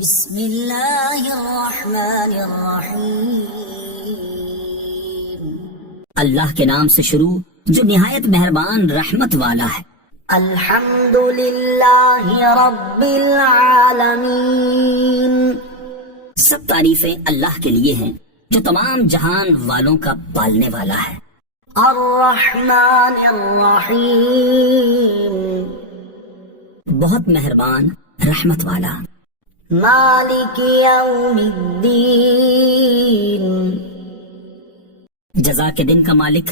بسم اللہ الرحمن الرحیم۔ اللہ کے نام سے شروع جو نہایت مہربان رحمت والا ہے۔ الحمد للہ رب العالمین۔ سب تعریفیں اللہ کے لیے ہیں جو تمام جہان والوں کا پالنے والا ہے۔ الرحمن الرحیم۔ بہت مہربان رحمت والا۔ مالک یوم الدین۔ جزا کے دن کا مالک۔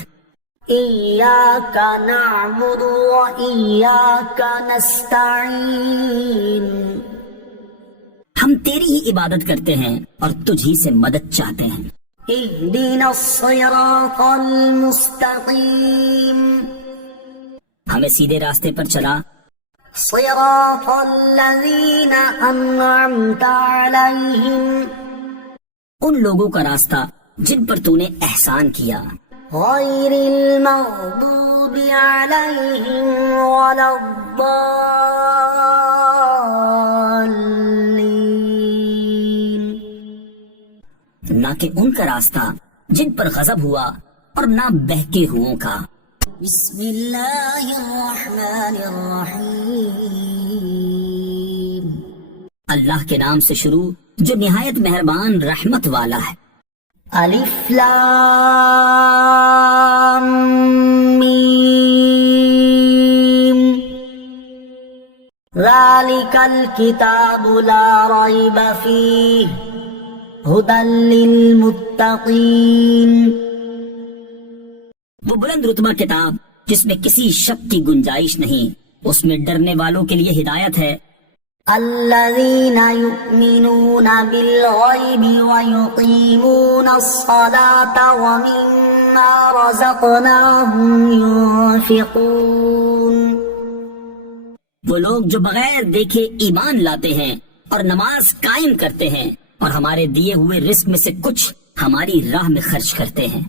ایاک نعبد و ایاک نستعین۔ ہم تیری ہی عبادت کرتے ہیں اور تجھ ہی سے مدد چاہتے ہیں۔ اہدنا الصراط المستقیم۔ ہمیں سیدھے راستے پر چلا۔ صراط الذین انعمت علیہم۔ ان لوگوں کا راستہ جن پر تو نے احسان کیا۔ غیر المغضوب علیہم ولا الضالین۔ نہ کہ ان کا راستہ جن پر غضب ہوا اور نہ بہکے ہوں کا۔ بسم اللہ الرحمن الرحیم۔ اللہ کے نام سے شروع جو نہایت مہربان رحمت والا ہے۔ الف لام میم۔ ذالک الکتاب لا ریب فیہ ھدی للمتقین۔ وہ بلند رتبہ کتاب جس میں کسی شک کی گنجائش نہیں، اس میں ڈرنے والوں کے لیے ہدایت ہے۔ الذین یؤمنون بالغیب ویقیمون الصلاة ومما رزقناہم ينفقون۔ وہ لوگ جو بغیر دیکھے ایمان لاتے ہیں اور نماز قائم کرتے ہیں اور ہمارے دیے ہوئے رزق میں سے کچھ ہماری راہ میں خرچ کرتے ہیں۔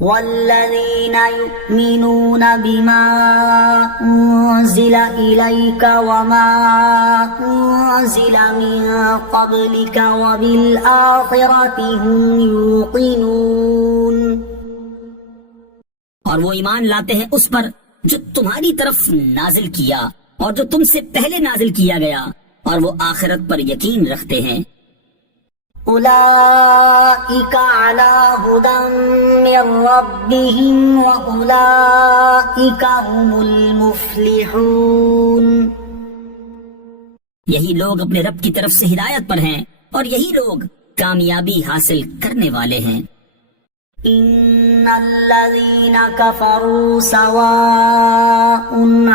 والذین یؤمنون بما انزل الیک وما انزل من قبلک وبالآخرۃ هم یوقنون۔ اور وہ ایمان لاتے ہیں اس پر جو تمہاری طرف نازل کیا اور جو تم سے پہلے نازل کیا گیا، اور وہ آخرت پر یقین رکھتے ہیں۔ اولئک علی ھدی من ربہم واولئک هم المفلحون۔ یہی لوگ اپنے رب کی طرف سے ہدایت پر ہیں اور یہی لوگ کامیابی حاصل کرنے والے ہیں۔ ان الذین کفروا سواء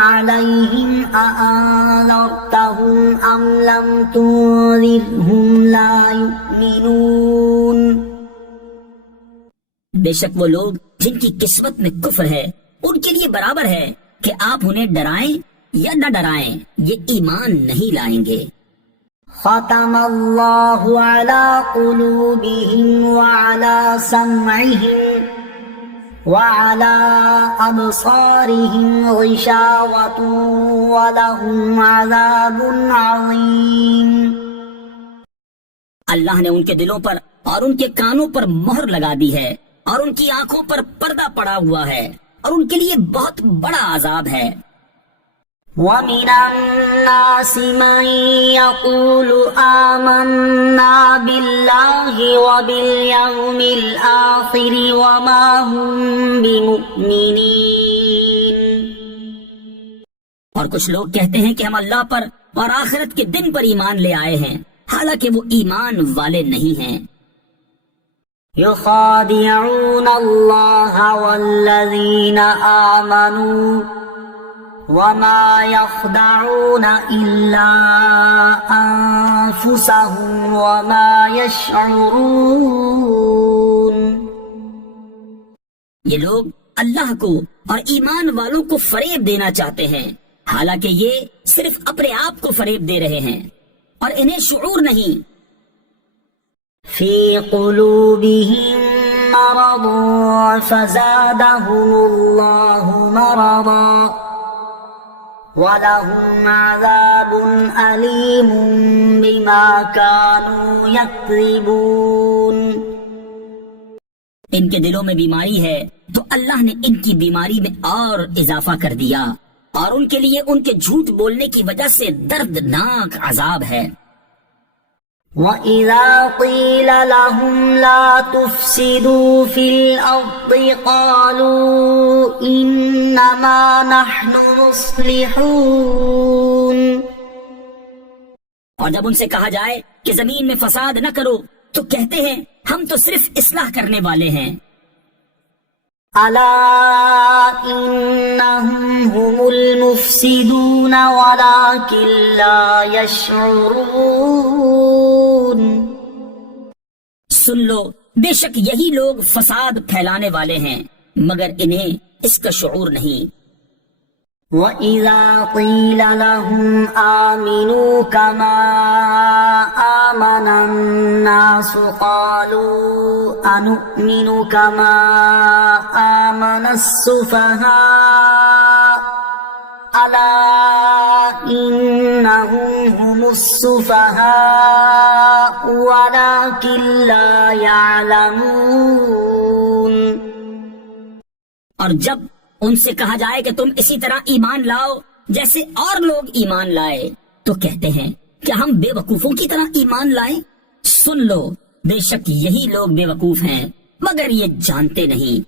علیہم اانذرتہم ام لم تنذرہم لا یؤمنون۔ بے شک وہ لوگ جن کی قسمت میں کفر ہے ان کے لیے برابر ہے کہ آپ انہیں ڈرائیں یا نہ ڈرائیں، یہ ایمان نہیں لائیں گے۔ ختم اللہ علی قلوبہم وعلی سمعہم وعلی ابصارہم غشاوۃ ولہم عذاب عظیم۔ اللہ نے ان کے دلوں پر اور ان کے کانوں پر مہر لگا دی ہے اور ان کی آنکھوں پر پردہ پڑا ہوا ہے اور ان کے لیے بہت بڑا عذاب ہے۔ وَمِنَ النَّاسِ مَن يَقُولُ آمَنَّا بِاللَّهِ وَبِالْيَوْمِ الْآخِرِ وَمَا هُم بِمُؤْمِنِينَ۔ اور کچھ لوگ کہتے ہیں کہ ہم اللہ پر اور آخرت کے دن پر ایمان لے آئے ہیں، حالانکہ وہ ایمان والے نہیں ہیں۔ يخادعون اللہ والذین آمنوا وما يخدعون الا انفسهم وما يشعرون۔ یہ لوگ اللہ کو اور ایمان والوں کو فریب دینا چاہتے ہیں، حالانکہ یہ صرف اپنے آپ کو فریب دے رہے ہیں اور انہیں شعور نہیں۔ فی قلوبہم مرض فزادہم اللہ مرضا وَلَهُمْ عَذَابٌ أَلِيمٌ بِمَا كَانُوا يَكْذِبُونَ۔ ان کے دلوں میں بیماری ہے تو اللہ نے ان کی بیماری میں اور اضافہ کر دیا، اور ان کے لیے ان کے جھوٹ بولنے کی وجہ سے دردناک عذاب ہے۔ وَإِذَا قِيلَ لَهُمْ لَا تُفْسِدُوا فِي الْأَرْضِ قَالُوا إِنَّمَا نَحْنُ مُصْلِحُونَ۔ اور جب ان سے کہا جائے کہ زمین میں فساد نہ کرو تو کہتے ہیں ہم تو صرف اصلاح کرنے والے ہیں۔ أَلَا إِنَّهُمْ هُمُ الْمُفْسِدُونَ وَلَكِنْ لَا يَشْعُرُونَ۔ سن لو، بے شک یہی لوگ فساد پھیلانے والے ہیں مگر انہیں اس کا شعور نہیں۔ وَإِذَا قِيلَ لَهُمْ آمِنُوا كَمَا آمَنَ النَّاسُ قَالُوا أَنُؤْمِنُ كَمَا آمَنَ السُّفَهَاءُ أَلَا إِنَّهُمْ هُمُ السُّفَهَاءُ وَلَكِنْ لَا يَعْلَمُونَ۔ اور جب ان سے کہا جائے کہ تم اسی طرح ایمان لاؤ جیسے اور لوگ ایمان لائے تو کہتے ہیں کیا ہم بے وقوفوں کی طرح ایمان لائیں؟ سن لو، بے شک یہی لوگ بے وقوف ہیں مگر یہ جانتے نہیں۔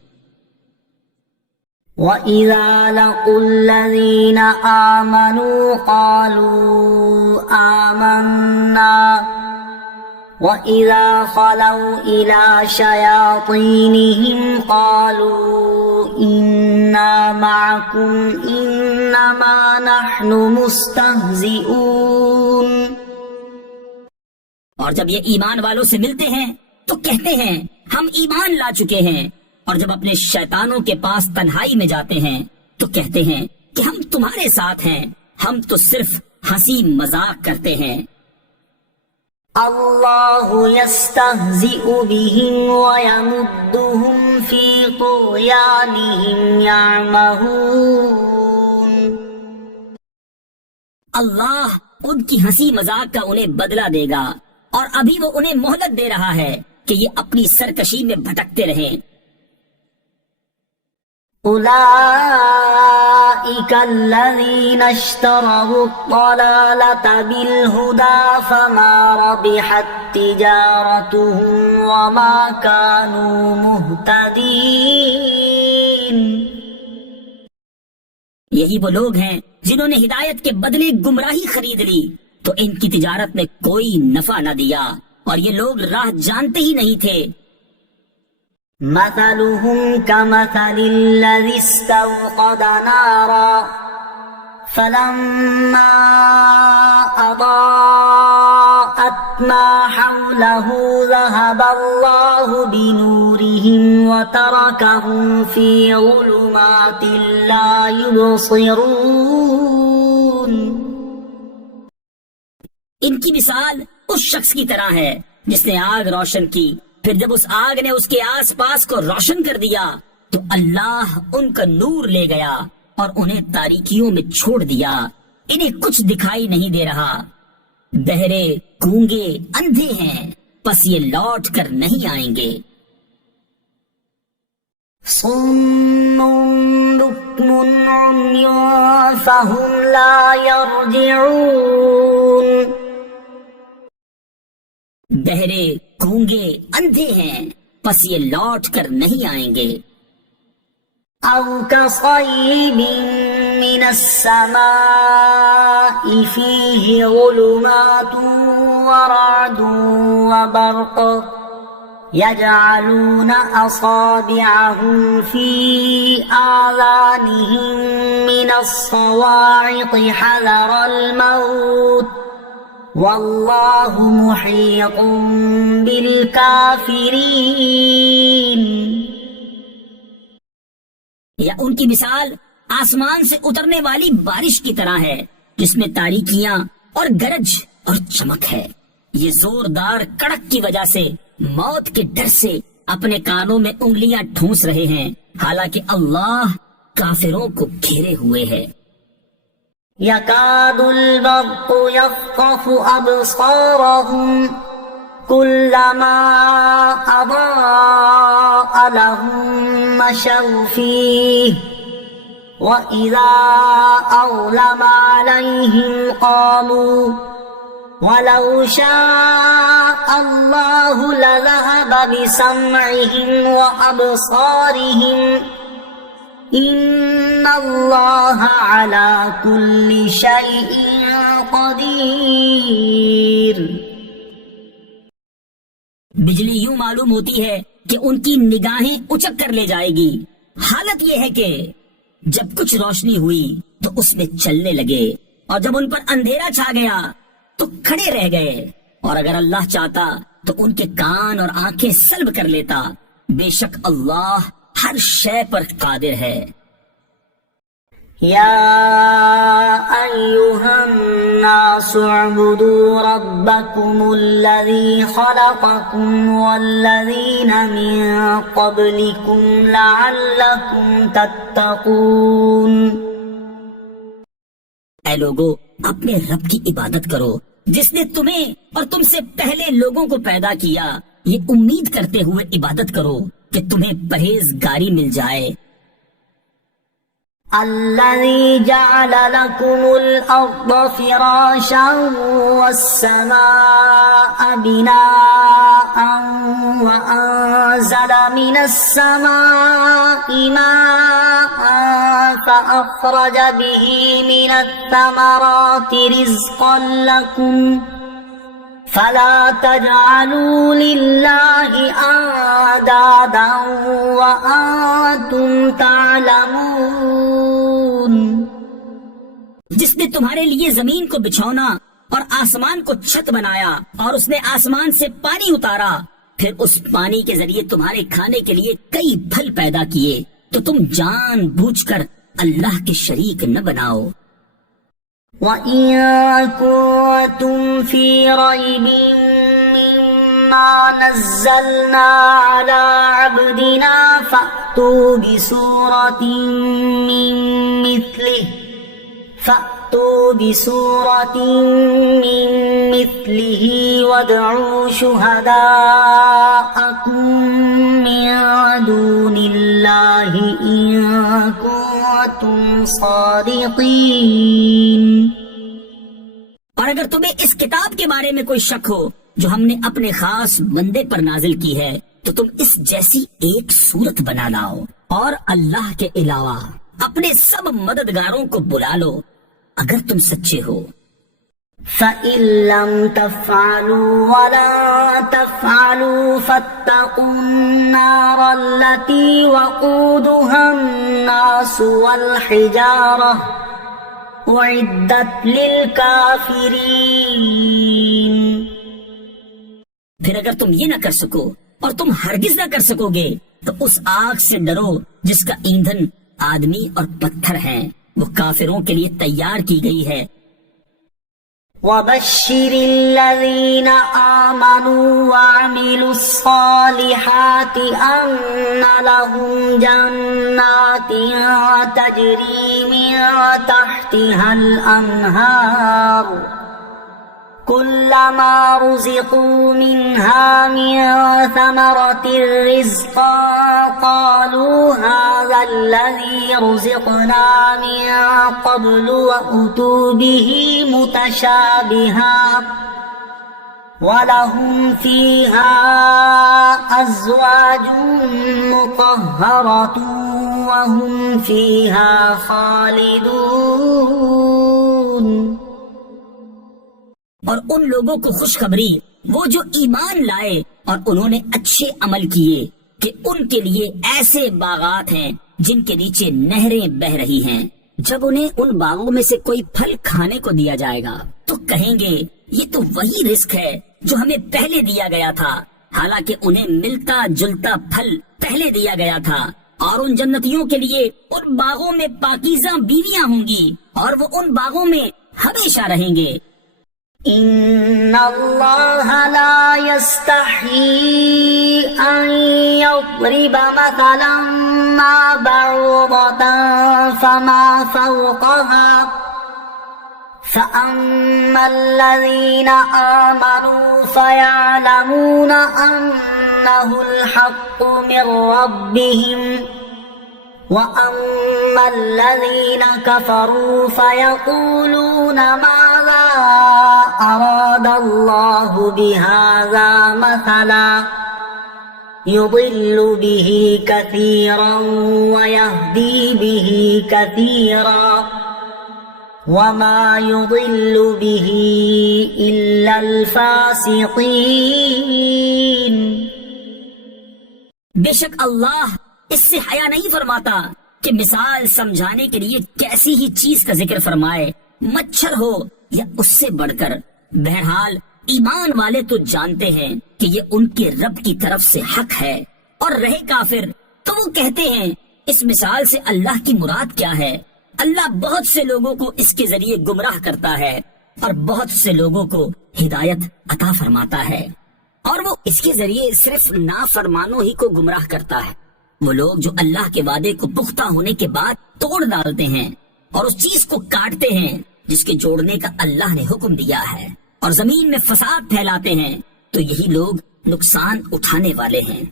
وَإِذَا لَقُوا الَّذِينَ آمَنُوا قَالُوا آمَنَّا وَإِذَا خَلَوْا إِلَى شَيَاطِينِهِمْ قَالُوا إِنَّا مَعَكُمْ إِنَّمَا نَحْنُ مُسْتَهْزِئُونَ۔ اور جب یہ ایمان والوں سے ملتے ہیں تو کہتے ہیں ہم ایمان لا چکے ہیں، اور جب اپنے شیطانوں کے پاس تنہائی میں جاتے ہیں تو کہتے ہیں کہ ہم تمہارے ساتھ ہیں، ہم تو صرف ہنسی مذاق کرتے ہیں۔ اللہ یستہزئ بہم ویمدہم فی طغیانہم یعمہون۔ اللہ ان کی ہنسی مذاق کا انہیں بدلہ دے گا، اور ابھی وہ انہیں مہلت دے رہا ہے کہ یہ اپنی سرکشی میں بھٹکتے رہیں۔ اولئک الذین اشتروا الضلالة بالہدى فما ربحت تجارتهم وما كانوا مہتدین۔ یہی وہ لوگ ہیں جنہوں نے ہدایت کے بدلے گمراہی خرید لی تو ان کی تجارت نے کوئی نفع نہ دیا، اور یہ لوگ راہ جانتے ہی نہیں تھے۔ مثلهم كمثل الذي استوقد نارا فلما أضاءت ما حوله ذهب الله بنورهم وتركهم في ظلمات لا يبصرون۔ ان کی مثال اس شخص کی طرح ہے جس نے آگ روشن کی، پھر جب اس آگ نے اس کے آس پاس کو روشن کر دیا تو اللہ ان کا نور لے گیا اور انہیں تاریکیوں میں چھوڑ دیا، انہیں کچھ دکھائی نہیں دے رہا۔ بہرے، گونگے، اندھے ہیں، پس یہ لوٹ کر نہیں آئیں گے۔ صم بكم عمي فهم لا يرجعون۔ بہرے، گونگے، اندھے ہیں، پس یہ لوٹ کر نہیں آئیں گے۔ أو كصيب من السماء فيه ظلمات ورعد وبرق يجعلون أصابعهم في آذانهم من الصواعق حذر الموت واللہ محیط بالکافرین۔ یا ان کی مثال آسمان سے اترنے والی بارش کی طرح ہے جس میں تاریکیاں اور گرج اور چمک ہے۔ یہ زوردار کڑک کی وجہ سے موت کے ڈر سے اپنے کانوں میں انگلیاں ٹھونس رہے ہیں، حالانکہ اللہ کافروں کو گھیرے ہوئے ہے۔ يكاد البرق يخطف أبصارهم كلما أضاء لهم مشوا فيه وإذا أظلم عليهم قاموا ولو شاء الله لذهب بسمعهم وأبصارهم إن الله على كل شيء قدير. بجلی یوں معلوم ہوتی ہے کہ ان کی نگاہیں اچک کر لے جائے گی. حالت یہ ہے کہ جب کچھ روشنی ہوئی تو اس میں چلنے لگے، اور جب ان پر اندھیرا چھا گیا تو کھڑے رہ گئے، اور اگر اللہ چاہتا تو ان کے کان اور آنکھیں سلب کر لیتا. بے شک اللہ ہر شے پر قادر ہے. يا أيها الناس اعبدوا ربكم الذي خلقكم والذين من قبلكم لعلكم تتقون. اے لوگو، اپنے رب کی عبادت کرو جس نے تمہیں اور تم سے پہلے لوگوں کو پیدا کیا، یہ امید کرتے ہوئے عبادت کرو کہ تمہیں پرہیزگاری مل جائے. الذي جعل لكم الأرض فراشا والسماء بناء وأنزل من السماء ماء فأخرج به من الثمرات رزقا لكم فلا تجعلوا لله أندادا وأنتم تعلمون. جس نے تمہارے لیے زمین کو بچھونا اور آسمان کو چھت بنایا، اور اس نے آسمان سے پانی اتارا، پھر اس پانی کے ذریعے تمہارے کھانے کے لیے کئی پھل پیدا کیے، تو تم جان بوجھ کر اللہ کے شریک نہ بناؤ. وَإِن كُنتُمْ فِي رَيْبٍ مِّمَّا نَزَّلْنَا عَلَىٰ عَبْدِنَا فَأْتُوا بِسُورَةٍ مِّن مِّثْلِهِ وَادْعُوا شُهَدَاءَكُم مِّن دُونِ اللَّهِ إِن كُنتُمْ صَادِقِينَ. اور اگر تمہیں اس کتاب کے بارے میں کوئی شک ہو جو ہم نے اپنے خاص بندے پر نازل کی ہے، تو تم اس جیسی ایک صورت بنا لاؤ، اور اللہ کے علاوہ اپنے سب مددگاروں کو بلا لو اگر تم سچے ہو. فَإِن لَّمْ تَفْعَلُوا وَلَن تَفْعَلُوا فَاتَّقُوا النَّارَ الَّتِي وَقُودُهَا النَّاسُ وَالْحِجَارَةُ أُعِدَّتْ لِلْكَافِرِينَ. پھر اگر تم یہ نہ کر سکو اور تم ہرگز نہ کر سکو گے تو اس آگ سے ڈرو جس کا ایندھن آدمی اور پتھر ہیں، وہ کافروں کے لیے تیار کی گئی ہے. وَبَشِّرِ الَّذِينَ آمَنُوا وَعَمِلُوا الصَّالِحَاتِ أَنَّ لَهُمْ جَنَّاتٍ تَجْرِي مِن تَحْتِهَا الْأَنْهَارُ كُلَّمَا رُزِقُوا مِنْهَا مِن ثَمَرَةٍ رِزْقًا قَالُوا هَٰذَا الَّذِي رُزِقْنَا مِن قَبْلُ وَأُتُوا بِهِ مُتَشَابِهًا وَلَهُمْ فِيهَا أَزْوَاجٌ مُّطَهَّرَةٌ وَهُمْ فِيهَا خَالِدُونَ. اور ان لوگوں کو خوشخبری، وہ جو ایمان لائے اور انہوں نے اچھے عمل کیے، کہ ان کے لیے ایسے باغات ہیں جن کے نیچے نہریں بہ رہی ہیں. جب انہیں ان باغوں میں سے کوئی پھل کھانے کو دیا جائے گا تو کہیں گے یہ تو وہی رزق ہے جو ہمیں پہلے دیا گیا تھا، حالانکہ انہیں ملتا جلتا پھل پہلے دیا گیا تھا. اور ان جنتیوں کے لیے ان باغوں میں پاکیزہ بیویاں ہوں گی، اور وہ ان باغوں میں ہمیشہ رہیں گے. إن الله لا يستحيي أن يضرب مثلا ما بعوضة فما فوقها فأما الذين آمنوا فيعلمون أنه الحق من ربهم وأما الذين كفروا فيقولون ماذا أراد الله بهذا مثلا يضل به كثيرا ويهدي به كثيرا وما يضل به إلا الفاسقين. بے شک اللہ اس سے حیا نہیں فرماتا کہ مثال سمجھانے کے لیے کیسی ہی چیز کا ذکر فرمائے، مچھر ہو یا اس سے بڑھ کر. بہرحال ایمان والے تو جانتے ہیں کہ یہ ان کے رب کی طرف سے حق ہے، اور رہے کافر تو وہ کہتے ہیں اس مثال سے اللہ کی مراد کیا ہے. اللہ بہت سے لوگوں کو اس کے ذریعے گمراہ کرتا ہے اور بہت سے لوگوں کو ہدایت عطا فرماتا ہے، اور وہ اس کے ذریعے صرف نافرمانوں ہی کو گمراہ کرتا ہے. وہ لوگ جو اللہ کے وعدے کو پختہ ہونے کے بعد توڑ ڈالتے ہیں اور اس چیز کو کاٹتے ہیں جس کے جوڑنے کا اللہ نے حکم دیا ہے، اور زمین میں فساد پھیلاتے ہیں، تو یہی لوگ نقصان اٹھانے والے ہیں.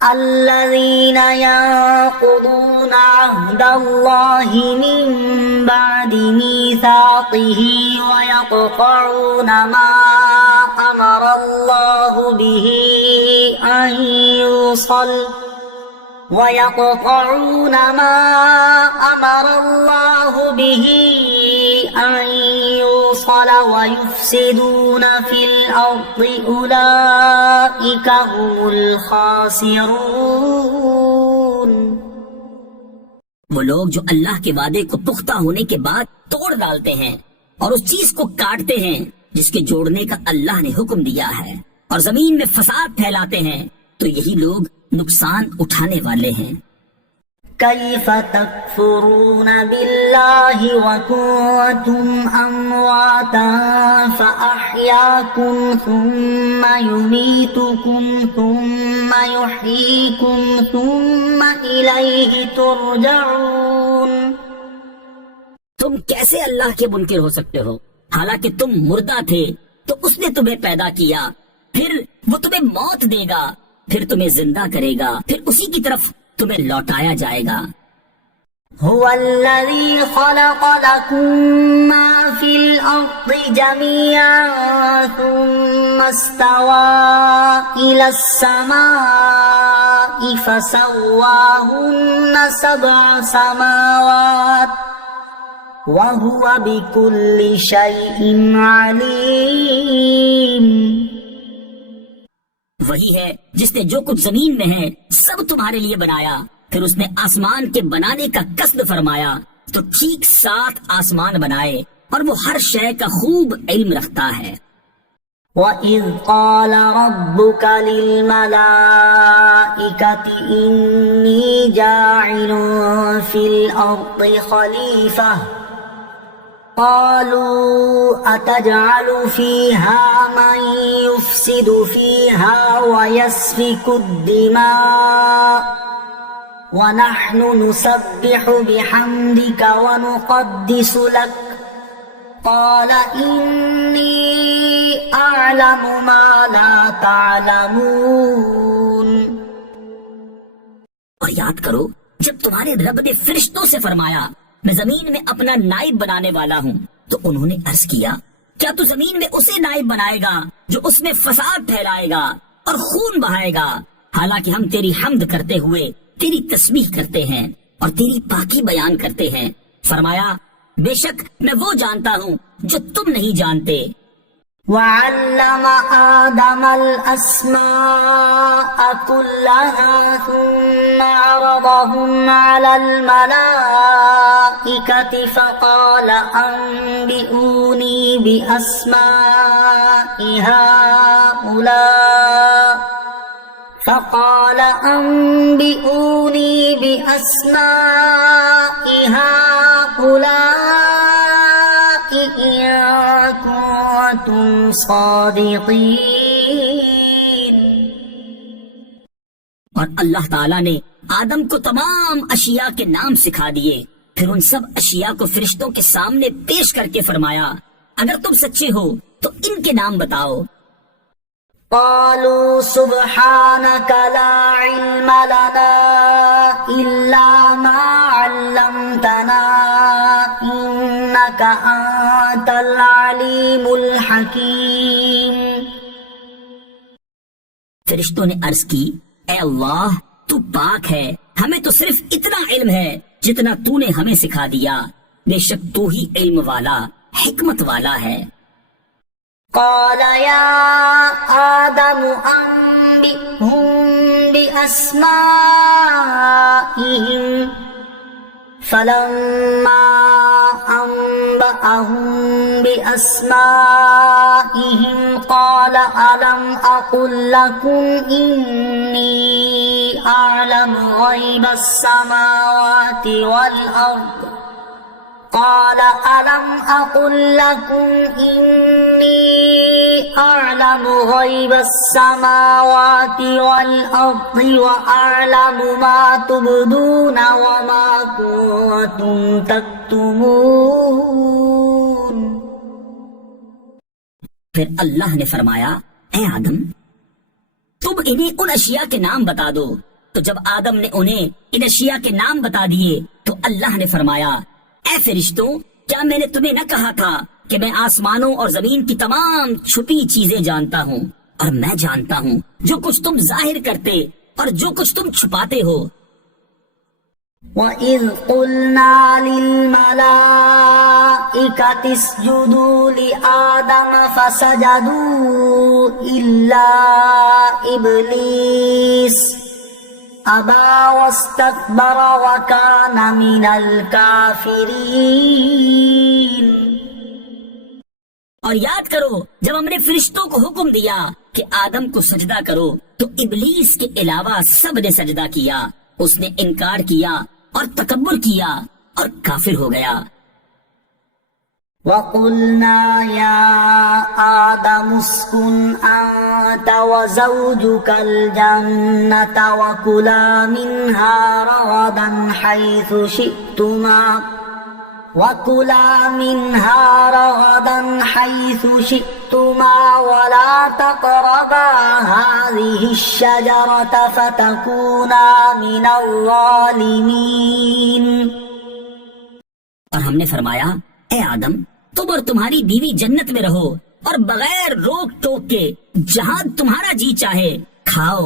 الذين ينقضون عهد الله من بعد ميثاقه ويقطعون ما أمر الله به أن يوصل ويقطعون ما أمر الله به أن يوصل ويفسدون في الأرض أولئك هم الخاسرون. وہ لوگ جو اللہ کے وعدے کو پختہ ہونے کے بعد توڑ ڈالتے ہیں اور اس چیز کو کاٹتے ہیں جس کے جوڑنے کا اللہ نے حکم دیا ہے، اور زمین میں فساد پھیلاتے ہیں، تو یہی لوگ نقصان اٹھانے والے ہیں. كيف تكفرون بالله وكنتم أمواتا فأحياكم ثم يميتكم ثم يحييكم ثم إليه ترجعون. تم کیسے اللہ کے منکر ہو سکتے ہو؟ حالانکہ تم مردہ تھے تو اس نے تمہیں پیدا کیا، پھر وہ تمہیں موت دے گا، پھر تمہیں زندہ کرے گا، پھر اسی کی طرف تمہیں لوٹایا جائے گا. هو الذي خلق لكم ما في الأرض جميعا ثم استوى إلى السماء فسواهن 7 سماوات وهو بكل شيء عليم. وہی ہے جس نے جو کچھ زمین میں ہے سب تمہارے لیے بنایا، پھر اس نے آسمان کے بنانے کا قصد فرمایا تو ٹھیک 7 آسمان بنائے، اور وہ ہر شے کا خوب علم رکھتا ہے. وَإِذْ قَالَ رَبُّكَ لِلْمَلَائِكَةِ إِنِّي جَاعِلٌ فِي الْأَرْضِ خَلِيفَةً قالوا أتجعل فيها من يفسد فيها ويسفك الدماء ونحن نسبح بحمدك ونقدس لك قال إني أعلم ما لا تعلمون. اور یاد کرو جب تمہارے رب نے فرشتوں سے فرمایا میں زمین میں اپنا نائب بنانے والا ہوں، تو انہوں نے عرض کیا کیا تو زمین میں اسے نائب بنائے گا جو اس میں فساد پھیلائے گا اور خون بہائے گا، حالانکہ ہم تیری حمد کرتے ہوئے تیری تسبیح کرتے ہیں اور تیری پاکی بیان کرتے ہیں. فرمایا بے شک میں وہ جانتا ہوں جو تم نہیں جانتے. وعلم آدم الأسماء كلها ثم عرضهم على الملائكة فقال أنبئوني بأسماء هؤلاء إن كنتم صادقين. اور اللہ تعالیٰ نے آدم کو تمام اشیاء کے نام سکھا دیے، پھر ان سب اشیاء کو فرشتوں کے سامنے پیش کر کے فرمایا اگر تم سچے ہو تو ان کے نام بتاؤ. قالوا سبحانك لا علم لنا إلا ما علمتنا إنك أنت العليم الحكيم. فرشتوں نے عرض کی اے اللہ تو پاک ہے، ہمیں تو صرف اتنا علم ہے جتنا تو نے ہمیں سکھا دیا، بے شک تو ہی علم والا حکمت والا ہے. قال يا آدم أنبئهم بأسمائهم فلما أنبأهم بأسمائهم قال ألم أقل لكم إني أعلم غيب السماوات والأرض قال ألم أقل لكم إني أعلم غيب السماوات والأرض وأعلم ما تبدون وما كنتم تكتمون. پھر اللہ نے فرمایا اے آدم تم انہیں ان اشیاء کے نام بتا دو. تو جب آدم نے انہیں ان اشیاء کے نام بتا دیے تو اللہ نے فرمایا اے فرشتوں کیا میں نے تمہیں نہ کہا تھا کہ میں آسمانوں اور زمین کی تمام چھپی چیزیں جانتا ہوں، اور میں جانتا ہوں جو کچھ تم ظاہر کرتے اور جو کچھ تم چھپاتے ہو. وَإِذْ قُلْنَا لِلْمَلَائِكَةِ اسْجُدُوا لِآدَمَ فَسَجَدُوا إِلَّا إِبْلِيسَ أَبَى وَاسْتَكْبَرَ وَكَانَ مِنَ الْكَافِرِينَ. اور یاد کرو جب ہم نے فرشتوں کو حکم دیا کہ آدم کو سجدہ کرو تو ابلیس کے علاوہ سب نے سجدہ کیا، اس نے انکار کیا اور تکبر کیا اور کافر ہو گیا. وَقُلْنَا يَا آدَمُ اسْكُنْ أَنْتَ وَزَوْجُكَ الْجَنَّةَ وَكُلَا مِنْهَا رَغَدًا حَيْثُ شِئْتُمَا وَلَا تَقْرَبَا هَذِهِ الشَّجَرَةَ فَتَكُونَا مِنَ الظَّالِمِينَ. اور ہم نے فرمایا اے آدم تم اور تمہاری بیوی جنت میں رہو اور بغیر روک ٹوک کے جہاں تمہارا جی چاہے کھاؤ،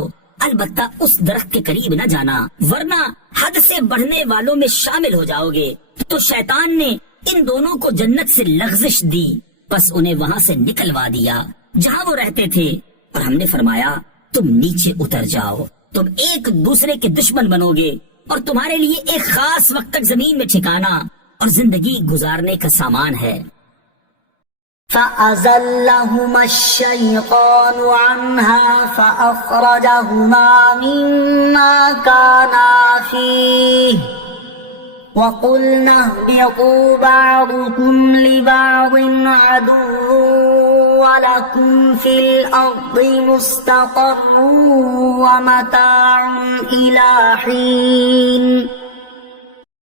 البتہ اس درخت کے قریب نہ جانا ورنہ حد سے بڑھنے والوں میں شامل ہو جاؤ گے. تو شیطان نے ان دونوں کو جنت سے لغزش دی، بس انہیں وہاں سے نکلوا دیا جہاں وہ رہتے تھے، اور ہم نے فرمایا تم نیچے اتر جاؤ، تم ایک دوسرے کے دشمن بنو گے اور تمہارے لیے ایک خاص وقت تک زمین میں ٹھکانا اور زندگی گزارنے کا سامان ہے. فَأَزَلَّهُمَا الشَّيْطَانُ عَنْهَا فَأَخْرَجَهُمَا مِمَّا كَانَا فِيهِ وَقُلْنَا اهْبِطُوا بَعْضُكُمْ لِبَعْضٍ عَدُوٌّ وَلَكُمْ فِي الْأَرْضِ مُسْتَقَرٌّ وَمَتَاعٌ إِلَى حِينٍ.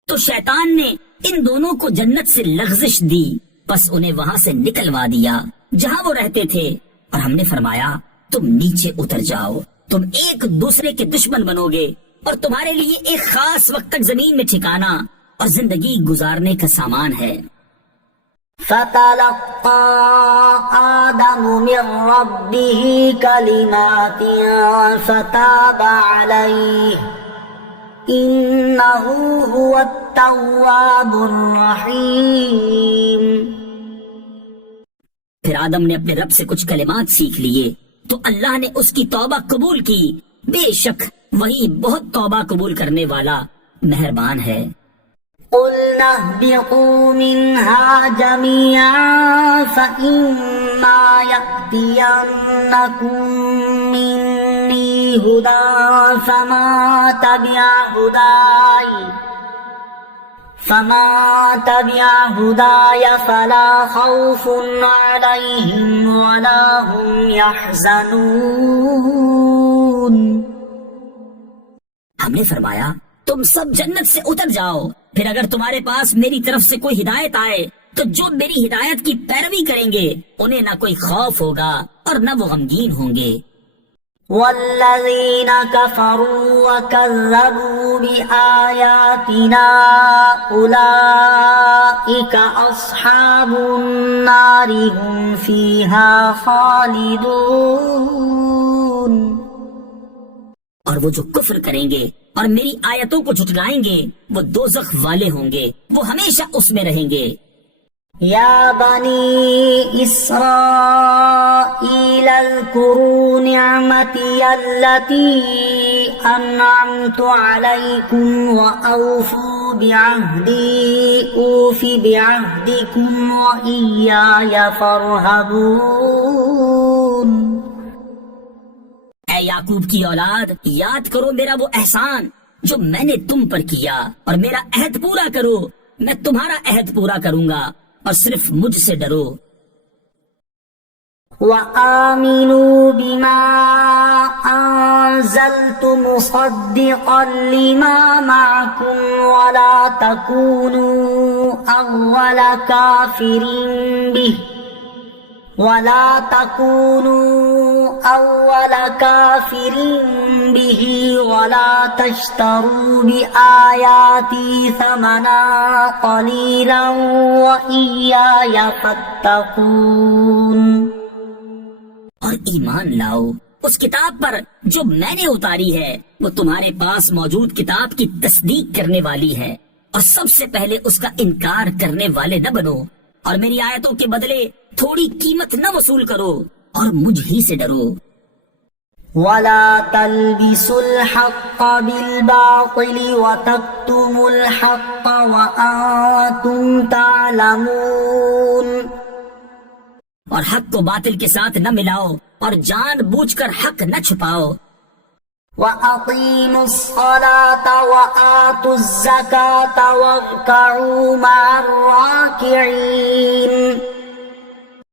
تو شیطان نے ان دونوں کو جنت سے لغزش دی، بس انہیں وہاں سے نکلوا دیا جہاں وہ رہتے تھے، اور ہم نے فرمایا تم نیچے اتر جاؤ، تم ایک دوسرے کے دشمن بنو گے اور تمہارے لیے ایک خاص وقت تک زمین میں ٹھکانا اور زندگی گزارنے کا سامان ہے. فَتَلَقَّى آدَمُ مِن رَّبِّهِ كَلِمَاتٍ فَتَابَ عَلَيْهِ إِنَّهُ هُوَ التَّوَّابُ الرَّحِيمُ. پھر آدم نے اپنے رب سے کچھ کلمات سیکھ لیے تو اللہ نے اس کی توبہ قبول کی، بے شک وہی بہت توبہ قبول کرنے والا مہربان ہے. قُلْنَا اهْبِطُوا مِنْهَا جَمِيعًا فَإِمَّا يَأْتِيَنَّكُم مِّنِّي هُدًى فَمَن تَبِعَ هُدَايَ فَلَا خَوْفٌ عَلَيْهِمْ وَلَا هُمْ يَحْزَنُونَ. ہم نے فرمایا تم سب جنت سے اتر جاؤ پھر اگر تمہارے پاس میری طرف سے کوئی ہدایت آئے تو جو میری ہدایت کی پیروی کریں گے انہیں نہ کوئی خوف ہوگا اور نہ وہ غمگین ہوں گے۔ والذین کفروا وکذبوا بآیاتنا اولئک اصحاب النار هم فیہا خالدون۔ اور وہ جو کفر کریں گے اور میری آیتوں کو جھٹلائیں گے وہ دوزخ والے ہوں گے، وہ ہمیشہ اس میں رہیں گے۔ یا بنی اسرائیل اذکروا نعمتی التی انعمت علیکم وأوفوا بعہدی اوف بعہدکم وإیای فارہبون۔ اے یعقوب کی اولاد، یاد کرو میرا وہ احسان جو میں نے تم پر کیا، اور میرا عہد پورا کرو، میں تمہارا عہد پورا کروں گا، اور صرف مجھ سے ڈرو۔ وآمنوا بما أنزلت مصدقا لما معكم ولا تكونوا أول كافر به ولا تشتروا بآياتي ثمنا قليلا وإياي فاتقون۔ اور ایمان لاؤ اس کتاب پر جو میں نے اتاری ہے، وہ تمہارے پاس موجود کتاب کی تصدیق کرنے والی ہے، اور سب سے پہلے اس کا انکار کرنے والے نہ بنو، اور میری آیتوں کے بدلے تھوڑی قیمت نہ وصول کرو، اور مجھ ہی سے ڈرو۔ ولا تلبسوا الحق بالباطل وتكتموا الحق وأنتم تعلمون۔ اور حق کو باطل کے ساتھ نہ ملاؤ، اور جان بوجھ کر حق نہ چھپاؤ۔ وَأَقِيمُوا الصَّلَاةَ وَآتُوا الزَّكَاةَ وَارْكَعُوا مَعَ الرَّاكِعِينَ۔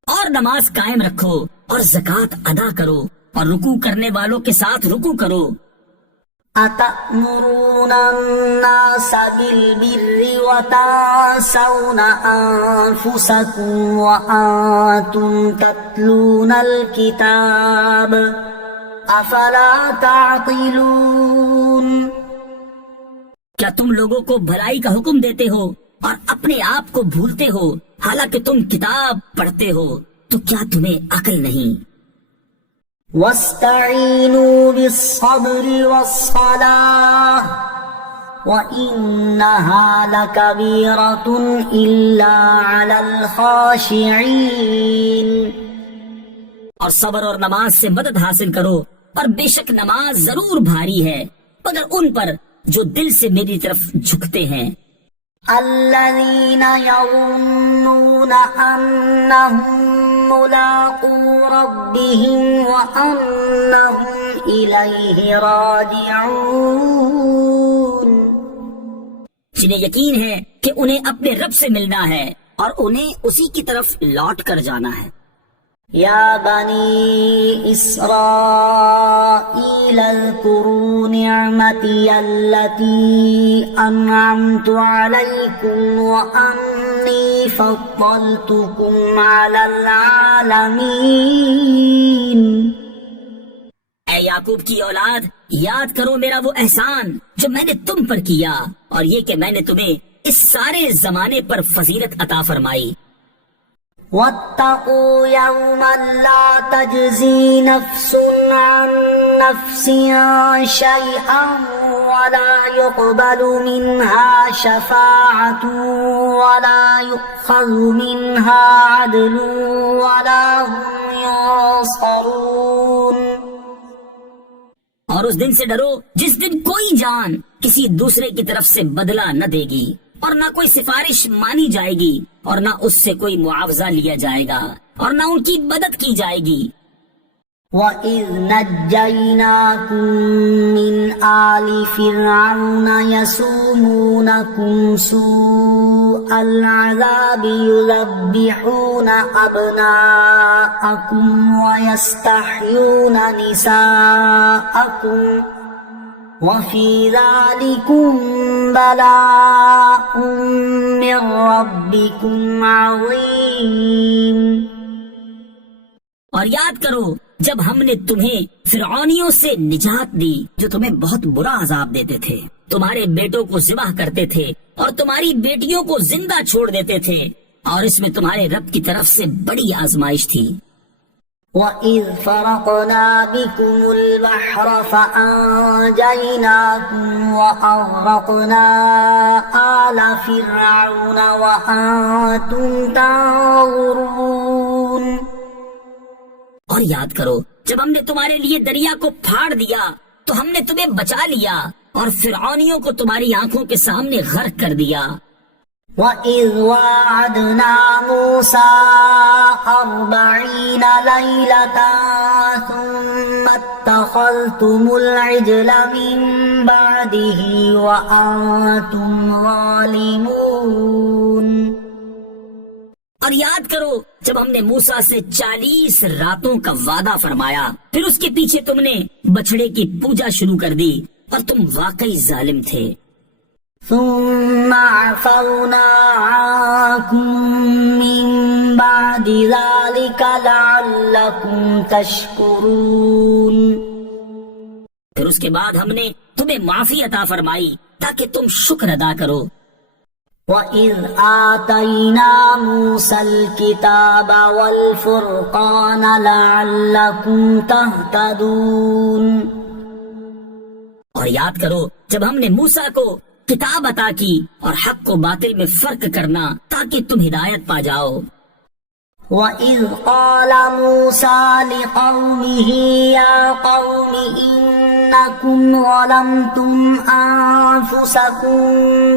اور نماز قائم رکھو اور زکوٰۃ ادا کرو، اور رکوع کرنے والوں کے ساتھ رکوع کرو۔ أَتَأْمُرُونَ النَّاسَ بِالْبِرِّ وَتَنسَوْنَ أَنفُسَكُمْ وَأَنتُمْ تَتْلُونَ الْكِتَابَ أَفَلَا تَعْقِلُونَ۔ کیا تم لوگوں کو بھلائی کا حکم دیتے ہو اور اپنے آپ کو بھولتے ہو، حالانکہ تم کتاب پڑھتے ہو؟ تو کیا تمہیں عقل نہیں؟ وَاسْتَعِينُوا بِالصَّبْرِ وَالصَّلَاةِ وَإِنَّهَا لَكَبِيرَةٌ إِلَّا عَلَى الْخَاشِعِينَ۔ اور صبر اور نماز سے مدد حاصل کرو، اور بے شک نماز ضرور بھاری ہے مگر ان پر جو دل سے میری طرف جھکتے ہیں۔ الذين يظنون أنهم ملاقو ربهم وأنهم إليه راجعون۔ جنہیں یقین ہے کہ انہیں اپنے رب سے ملنا ہے اور انہیں اسی کی طرف لوٹ کر جانا ہے۔ يا بني إسرائيل اذكروا نعمتي التي أنعمت عليكم وأني فضلتكم على العالمين۔ اے یعقوب کی اولاد، یاد کرو میرا وہ احسان جو میں نے تم پر کیا، اور یہ کہ میں نے تمہیں اس سارے زمانے پر فضیلت عطا فرمائی۔ واتقوا يوما لا تجزي نفس عن نفس شيئا ولا يقبل منها شفاعة ولا يؤخذ منها عدل ولا هم ينصرون۔ اور اس دن سے ڈرو جس دن کوئی جان کسی دوسرے کی طرف سے بدلہ نہ دے گی، اور نہ کوئی سفارش مانی جائے گی، اور نہ اس سے کوئی معاوضہ لیا جائے گا، اور نہ ان کی مدد کی جائے گی۔ وَإِذْ نَجَّيْنَاكُمْ مِنْ آلِ فِرْعَوْنَ يَسُومُونَكُمْ سُوءَ الْعَذَابِ يُذَبِّحُونَ أَبْنَاءَكُمْ وَيَسْتَحْيُونَ نِسَاءَكُمْ وَفِي ذَلِكُمْ بَلَاءٌ مِّن رَّبِّكُمْ عَظِيمٌ۔ اور یاد کرو جب ہم نے تمہیں فرعونیوں سے نجات دی جو تمہیں بہت برا عذاب دیتے تھے، تمہارے بیٹوں کو ذبح کرتے تھے اور تمہاری بیٹیوں کو زندہ چھوڑ دیتے تھے، اور اس میں تمہارے رب کی طرف سے بڑی آزمائش تھی۔ وَإِذْ فَرَقْنَا بِكُمُ الْبَحْرَ فَأَنجَيْنَاكُمْ وَأَغْرَقْنَا آلَ فِرْعَوْنَ وَأَنْتُمْ تَنظُرُونَ۔ اور یاد کرو جب ہم نے تمہارے لیے دریا کو پھاڑ دیا تو ہم نے تمہیں بچا لیا اور فرعونیوں کو تمہاری آنکھوں کے سامنے غرق کر دیا۔ وَإِذْ وَاعَدْنَا مُوسَىٰ 40 لَيْلَةً ثُمَّ اتَّخَذْتُمُ الْعِجْلَ مِن بَعْدِهِ وَأَنْتُمْ ظَالِمُونَ۔ اور یاد کرو جب ہم نے موسیٰ سے 40 راتوں کا وعدہ فرمایا، پھر اس کے پیچھے تم نے بچڑے کی پوجا شروع کر دی اور تم واقعی ظالم تھے۔ ثم عفونا عنكم من بعد ذلك لعلكم تشكرون۔ پھر اس کے بعد ہم نے تمہیں معافی عطا فرمائی تاکہ تم شکر ادا کرو۔ وَإِذْ آتَيْنَا مُوسَى الْكِتَابَ وَالْفُرْقَانَ لَعَلَّكُمْ تَهْتَدُونَ۔ اور یاد کرو جب ہم نے موسیٰ کو کتاب عطا کی اور حق کو باطل میں فرق کرنا تاکہ تم ہدایت پا جاؤ۔ وَإِذْ قَالَ مُوسَى لِقَوْمِهِ يَا قَوْمِ إِنَّكُمْ ظَلَمْتُمْ أَنفُسَكُمْ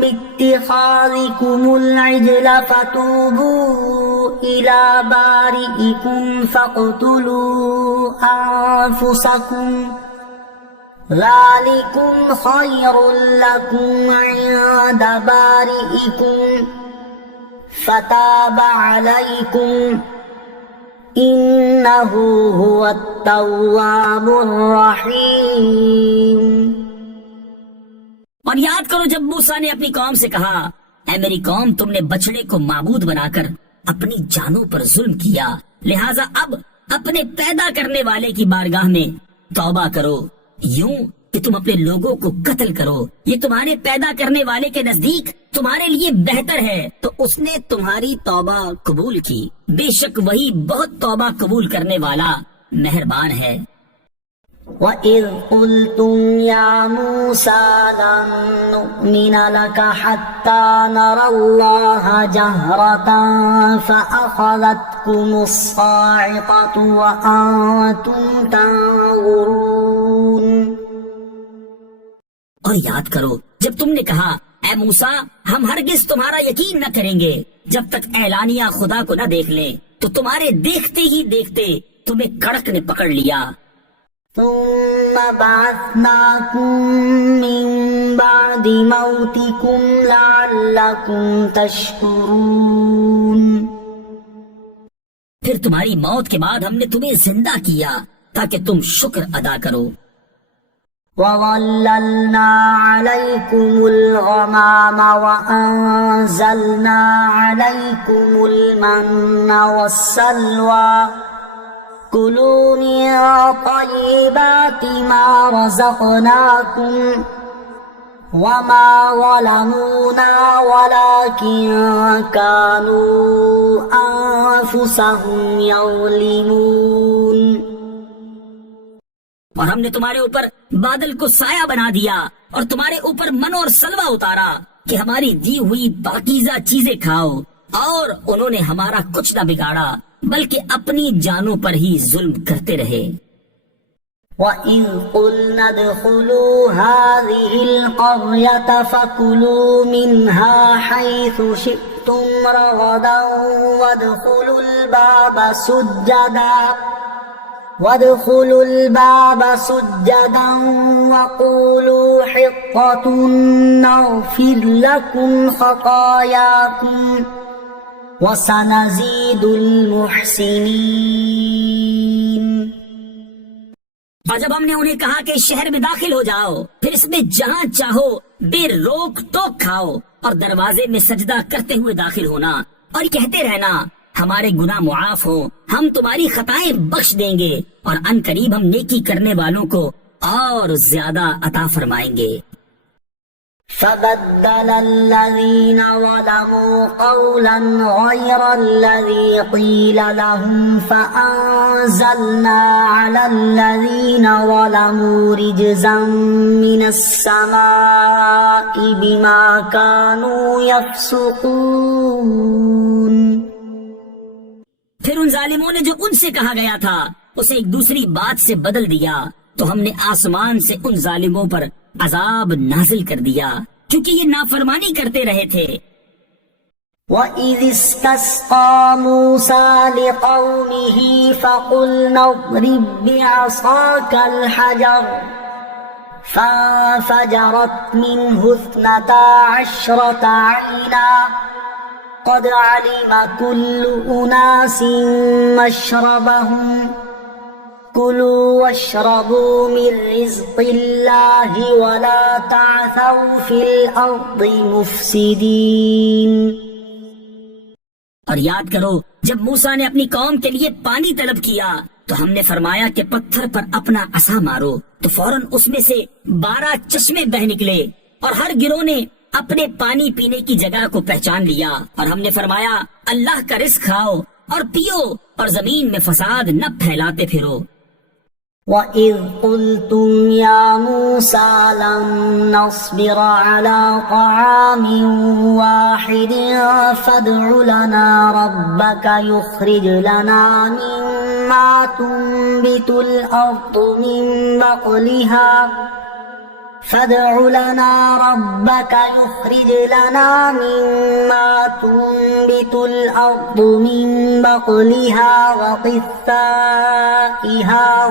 بِاتِّخَاذِكُمُ الْعِجْلَ فَتُوبُوا إِلَى بَارِئِكُمْ فَاقْتُلُوا أَنفُسَكُمْ ذَلِكُمْ خَيْرٌ لَكُمْ عِندَ بَارِئِكُمْ فَتَابَ عَلَيْكُمْ إِنَّهُ هُوَ التَّوَّابُ الرَّحِيمُ۔ اور یاد کرو جب موسیٰ نے اپنی قوم سے کہا، اے میری قوم تم نے بچڑے کو معبود بنا کر اپنی جانوں پر ظلم کیا، لہٰذا اب اپنے پیدا کرنے والے کی بارگاہ میں توبہ کرو، یوں کہ تم اپنے لوگوں کو قتل کرو، یہ تمہارے پیدا کرنے والے کے نزدیک تمہارے لیے بہتر ہے، تو اس نے تمہاری توبہ قبول کی، بے شک وہی بہت توبہ قبول کرنے والا مہربان ہے۔ وَإِذْ قُلْتُمْ يَا مُوسَى لَن نُّؤْمِنَ لَكَ حَتَّى نَرَى اللَّهَ جَهْرَةً فَأَخَذَتْكُمُ الصَّاعِقَةُ وَأَنْتُمْ تَنظُرُونَ۔ اور یاد کرو جب تم نے کہا، اے موسیٰ ہم ہرگز تمہارا یقین نہ کریں گے جب تک اعلانیہ خدا کو نہ دیکھ لیں، تو تمہارے دیکھتے ہی دیکھتے تمہیں کڑک نے پکڑ لیا۔ ثُمَّ بَعَثْنَاكُم مِّن بَعْدِ مَوْتِكُمْ لَعَلَّكُمْ تَشْكُرُونَ۔ پھر تمہاری موت کے بعد ہم نے تمہیں زندہ کیا تاکہ تم شکر ادا کرو۔ وَظَلَّلْنَا عَلَيْكُمُ الْغَمَامَ وَأَنزَلْنَا عَلَيْكُمُ الْمَنَّ وَالسَّلْوَىٰ كُلُوا مِن طَيِّبَاتِ مَا رَزَقْنَاكُمْ وَمَا ظَلَمُونَا وَلَٰكِن كَانُوا أَنفُسَهُمْ يَظْلِمُونَ۔ اور ہم نے تمہارے اوپر بادل کو سایہ بنا دیا اور تمہارے اوپر من اور سلوہ اتارا کہ ہماری دی ہوئی پاکیزہ چیزیں کھاؤ، اور انہوں نے ہمارا کچھ نہ بگاڑا بلکہ اپنی جانوں پر ہی ظلم کرتے رہے۔ وَإِذْ قُلْنَا ادْخُلُوا هَٰذِهِ الْقَرْيَةَ فَكُلُوا مِنْهَا حَيْثُ شِئْتُمْ رَغَدًا وَادْخُلُوا الْبَابَ سُجَّدًا وَقُولُوا حِطَّةٌ نَّغْفِرْ لَكُمْ خَطَايَاكُمْ وَسَنَزِيدُ الْمُحْسِنِينَ۔ اور جب ہم نے انہیں کہا کہ اس شہر میں داخل ہو جاؤ، پھر اس میں جہاں چاہو بے روک ٹوک کھاؤ اور دروازے میں سجدہ کرتے ہوئے داخل ہونا اور کہتے رہنا ہمارے گناہ معاف ہو، ہم تمہاری خطائیں بخش دیں گے اور ان قریب ہم نیکی کرنے والوں کو اور زیادہ عطا فرمائیں گے۔ فبدل الذين ظلموا قولا غير الذي قيل لهم فأنزلنا على الذين ظلموا رجزا من السماء بما كانوا يفسقون۔ پھر ان ظالموں نے جو ان سے کہا گیا تھا اسے ایک دوسری بات سے بدل دیا تو ہم نے آسمان سے ان ظالموں پر عذاب نازل کر دیا کیونکہ یہ نافرمانی کرتے رہے تھے۔ وَإِذِ اسْتَسْقَىٰ مُوسَىٰ لِقَوْمِهِ فَقُلْنَا اضْرِب بِّعَصَاكَ الْحَجَرَ فَانفَجَرَتْ مِنْهُ 12 عَيْنًا قَدْ عَلِمَ كُلُّ أُنَاسٍ مَّشْرَبَهُمْ كُلُوا وَاشْرَبُوا مِن رِّزْقِ اللَّهِ وَلَا تَعْثَوْا فِي الْأَرْضِ مُفْسِدِينَ۔ اور یاد کرو جب موسیٰ نے اپنی قوم کے لیے پانی طلب کیا تو ہم نے فرمایا کہ پتھر پر اپنا عصا مارو، تو فوراً اس میں سے 12 چشمے بہ نکلے اور ہر گروہ نے اپنے پانی پینے کی جگہ کو پہچان لیا، اور ہم نے فرمایا اللہ کا رزق کھاؤ اور پیو اور زمین میں فساد نہ پھیلاتے پھرو۔ وَإِذْ قُلْتُمْ يَا مُوسَىٰ لَن نَّصْبِرَ عَلَىٰ طَعَامٍ وَاحِدٍ فَادْعُ لَنَا رَبَّكَ يُخْرِجْ لَنَا مِمَّا تُنبِتُ الْأَرْضُ مِن بَقْلِهَا فادع لنا ربك يخرج لنا مما تنبت الأرض من بقلها وقثائها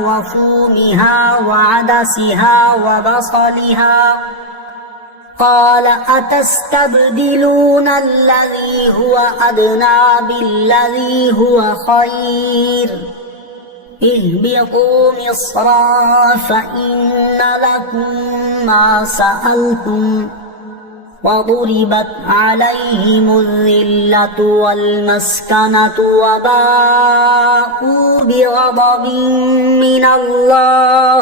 وفومها وعدسها وبصلها قال أتستبدلون الذي هو أدنى بالذي هو خير اهبطوا مصرا فإن لكم ما سألتم وضربت عليهم الذلة والمسكنة وباءوا بغضب من الله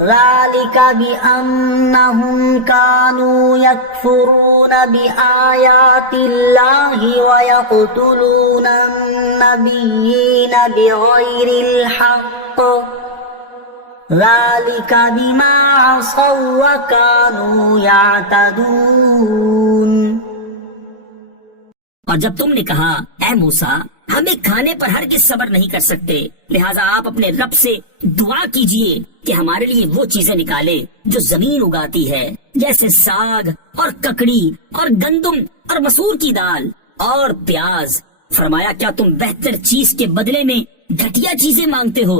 ذلك بأنهم كانوا يكفرون بآيات الله ويقتلون النبيين بغير الحق ذلك بما عصوا وكانوا يعتدون۔ اور جب تم نے کہا اے موسیٰ ہمیں کھانے پر ہرگز صبر نہیں کر سکتے، لہٰذا آپ اپنے رب سے دعا کیجئے کہ ہمارے لیے وہ چیزیں نکالے جو زمین اگاتی ہے، جیسے ساگ اور ککڑی اور گندم اور مسور کی دال اور پیاز۔ فرمایا کیا تم بہتر چیز کے بدلے میں گھٹیا چیزیں مانگتے ہو؟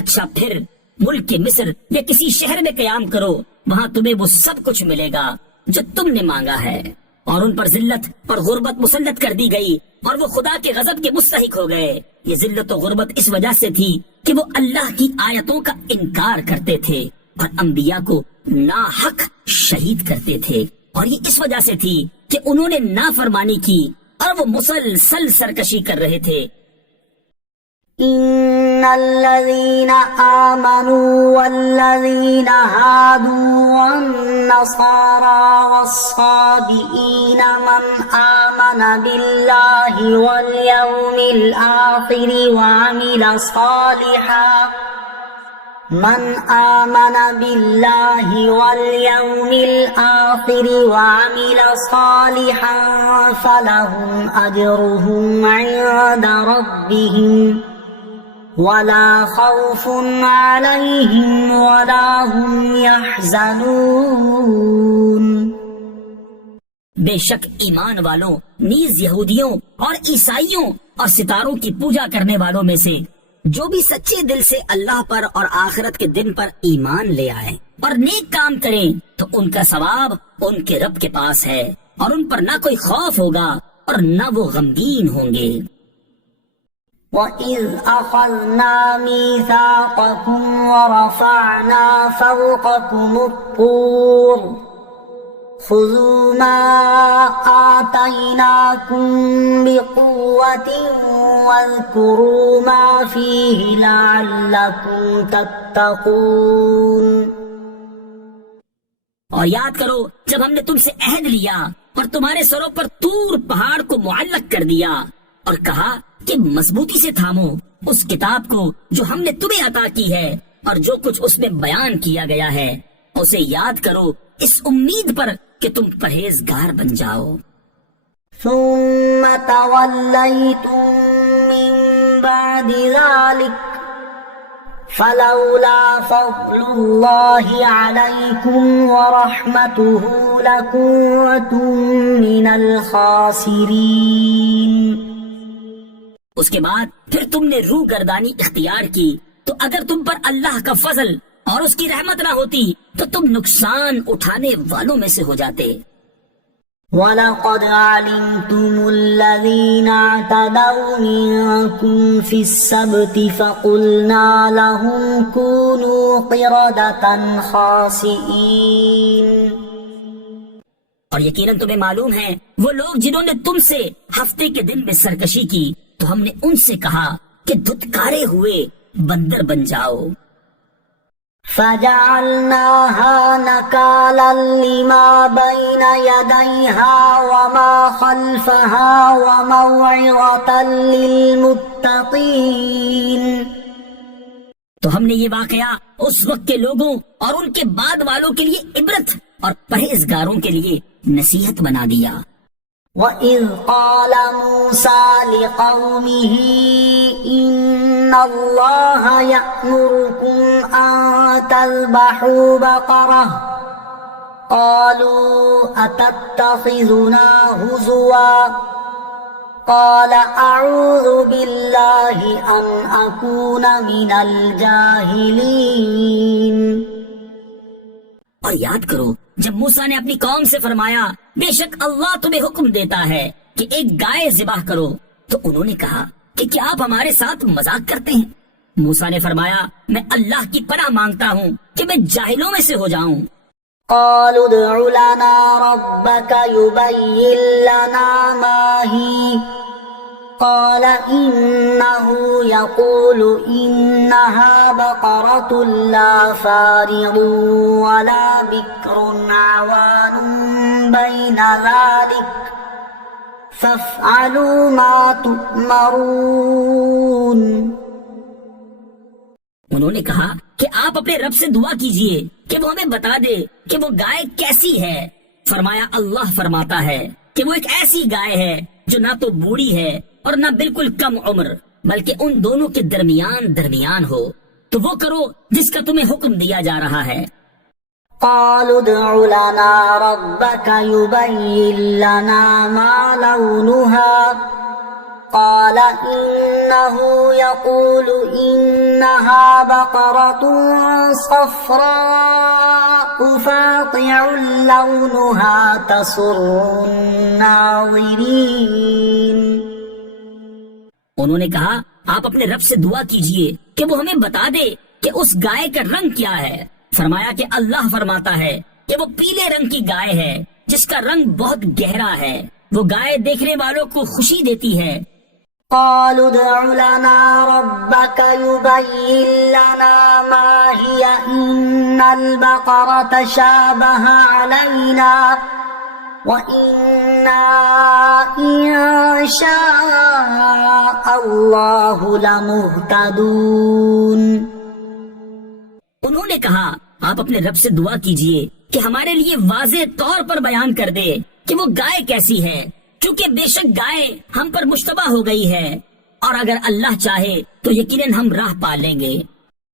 اچھا پھر ملک کے مصر یا کسی شہر میں قیام کرو، وہاں تمہیں وہ سب کچھ ملے گا جو تم نے مانگا ہے۔ اور ان پر ذلت اور غربت مسلط کر دی گئی اور وہ خدا کے غضب کے مستحق ہو گئے۔ یہ ذلت و غربت اس وجہ سے تھی کہ وہ اللہ کی آیتوں کا انکار کرتے تھے اور انبیاء کو ناحق شہید کرتے تھے، اور یہ اس وجہ سے تھی کہ انہوں نے نافرمانی کی اور وہ مسلسل سرکشی کر رہے تھے۔ إن الذين آمنوا والذين هادوا والنصارى والصابئين من آمن بالله واليوم الآخر وعمل صالحا فلهم أجرهم عند ربهم ولا خوف عليهم ولا هم يحزنون۔ بے شک ایمان والوں نیز یہودیوں اور عیسائیوں اور ستاروں کی پوجا کرنے والوں میں سے جو بھی سچے دل سے اللہ پر اور آخرت کے دن پر ایمان لے آئیں اور نیک کام کریں تو ان کا ثواب ان کے رب کے پاس ہے، اور ان پر نہ کوئی خوف ہوگا اور نہ وہ غمگین ہوں گے۔ وَإِذْ أَخَذْنَا مِيثَاقَكُمْ وَرَفَعْنَا فَوْقَكُمُ الطُّورَ خُذُوا مَا آتَيْنَاكُمْ بِقُوَّةٍ وَاذْكُرُوا مَا فِيهِ لَعَلَّكُمْ تَتَّقُونَ۔ اور یاد کرو جب ہم نے تم سے عہد لیا اور تمہارے سروں پر طور پہاڑ کو معلق کر دیا اور کہا کہ مضبوطی سے تھامو اس کتاب کو جو ہم نے تمہیں عطا کی ہے اور جو کچھ اس میں بیان کیا گیا ہے، اسے یاد کرو اس امید پر کہ تم پرہیزگار بن جاؤ۔ ثم توليتم من بعد ذلك فلولا فضل الله عليكم ورحمته لكنتم من الخاسرين۔ اس کے بعد پھر تم نے روح گردانی اختیار کی تو اگر تم پر اللہ کا فضل اور اس کی رحمت نہ ہوتی تو تم نقصان اٹھانے والوں میں سے ہو جاتے۔ وَلَقَدْ عَلِمْتُمُ الَّذِينَ اعْتَدَوْا مِنكُمْ فِي السَّبْتِ فَقُلْنَا لَهُمْ كُونُوا قِرَدَةً خَاسِئِينَ۔ اور یقیناً تمہیں معلوم ہے وہ لوگ جنہوں نے تم سے ہفتے کے دن میں سرکشی کی تو ہم نے ان سے کہا کہ دھتکارے ہوئے بندر بن جاؤ۔ فَجَعَلْنَاهَا نَكَالًا لِمَا بَيْنَ يَدَيْهَا وَمَا خَلْفَهَا وَمَوْعِظَةً لِلْمُتَّقِينَ۔ تو ہم نے یہ واقعہ اس وقت کے لوگوں اور ان کے بعد والوں کے لیے عبرت اور پرہیزگاروں کے لیے نصیحت بنا دیا۔ وَإِذْ قَالَ مُوسَى لِقَوْمِهِ إِنَّ اللَّهَ يَأْمُرُكُمْ أَن تَذْبَحُوا بَقَرَةً قَالُوا أَتَتَّخِذُنَا هُزُوًا قَالَ أَعُوذُ بِاللَّهِ أَنْ أَكُونَ مِنَ الْجَاهِلِينَ۔ اور یاد کرو جب موسیٰ نے اپنی قوم سے فرمایا بے شک اللہ تمہیں حکم دیتا ہے کہ ایک گائے ذبح کرو تو انہوں نے کہا کہ کیا آپ ہمارے ساتھ مذاق کرتے ہیں؟ موسیٰ نے فرمایا میں اللہ کی پناہ مانگتا ہوں کہ میں جاہلوں میں سے ہو جاؤں۔ قالوا ادع لنا ربك يبين لنا ما هي قال إنه يقول إنها بقرة لا فارض ولا بكر عوان بين ذلك فافعلوا ما تؤمرون۔ انہوں نے کہا کہ آپ اپنے رب سے دعا کیجئے کہ وہ ہمیں بتا دے کہ وہ گائے کیسی ہے۔ فرمایا اللہ فرماتا ہے کہ وہ ایک ایسی گائے ہے جو نہ تو بوڑھی ہے اور نہ بالکل کم عمر بلکہ ان دونوں کے درمیان ہو، تو وہ کرو جس کا تمہیں حکم دیا جا رہا ہے۔ قالوا ادع لنا ربك يبين لنا ما لونها قال إنه يقول إنها بقرة صفراء فاقع لونها تسر الناظرين۔ انہوں نے کہا آپ اپنے رب سے دعا کیجئے کہ وہ ہمیں بتا دے کہ اس گائے کا رنگ کیا ہے۔ فرمایا کہ اللہ فرماتا ہے کہ وہ پیلے رنگ کی گائے ہے جس کا رنگ بہت گہرا ہے، وہ گائے دیکھنے والوں کو خوشی دیتی ہے۔ قالوا ادع لنا ربك يبين لنا ما هي إن البقرة شابه علينا وإنا إن شاء الله لمهتدون۔ انہوں نے کہا آپ اپنے رب سے دعا کیجئے کہ ہمارے لیے واضح طور پر بیان کر دے کہ وہ گائے کیسی ہے، چونکہ بے شک گائے ہم پر مشتبہ ہو گئی ہے اور اگر اللہ چاہے تو یقیناً ہم راہ پا لیں گے۔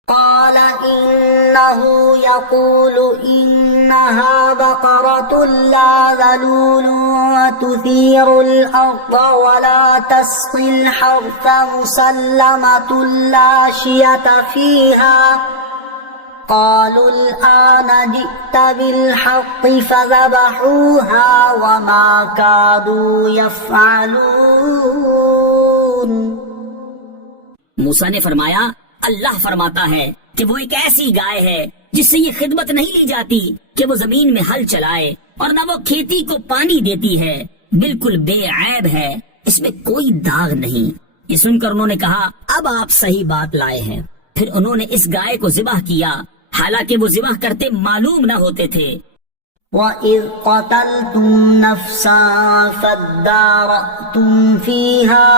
قال إنه يقول إنها بقرة لا ذلول تثير الأرض ولا تسقي الحرث مسلمة لا شية فيها قالوا الآن جئت بالحق فذبحوها وما كادوا يفعلون۔ موسیٰ نے فرمایا اللہ فرماتا ہے کہ وہ ایک ایسی گائے ہے جس سے یہ خدمت نہیں لی جاتی کہ وہ زمین میں ہل چلائے اور نہ وہ کھیتی کو پانی دیتی ہے، بالکل بے عیب ہے، اس میں کوئی داغ نہیں۔ یہ سن کر انہوں نے کہا اب آپ صحیح بات لائے ہیں۔ پھر انہوں نے اس گائے کو ذبح کیا، حالانکہ وہ ذبح کرتے معلوم نہ ہوتے تھے۔ وَإِذْ قَتَلْتُمْ نَفْسًا فَادَّارَأْتُمْ فِيهَا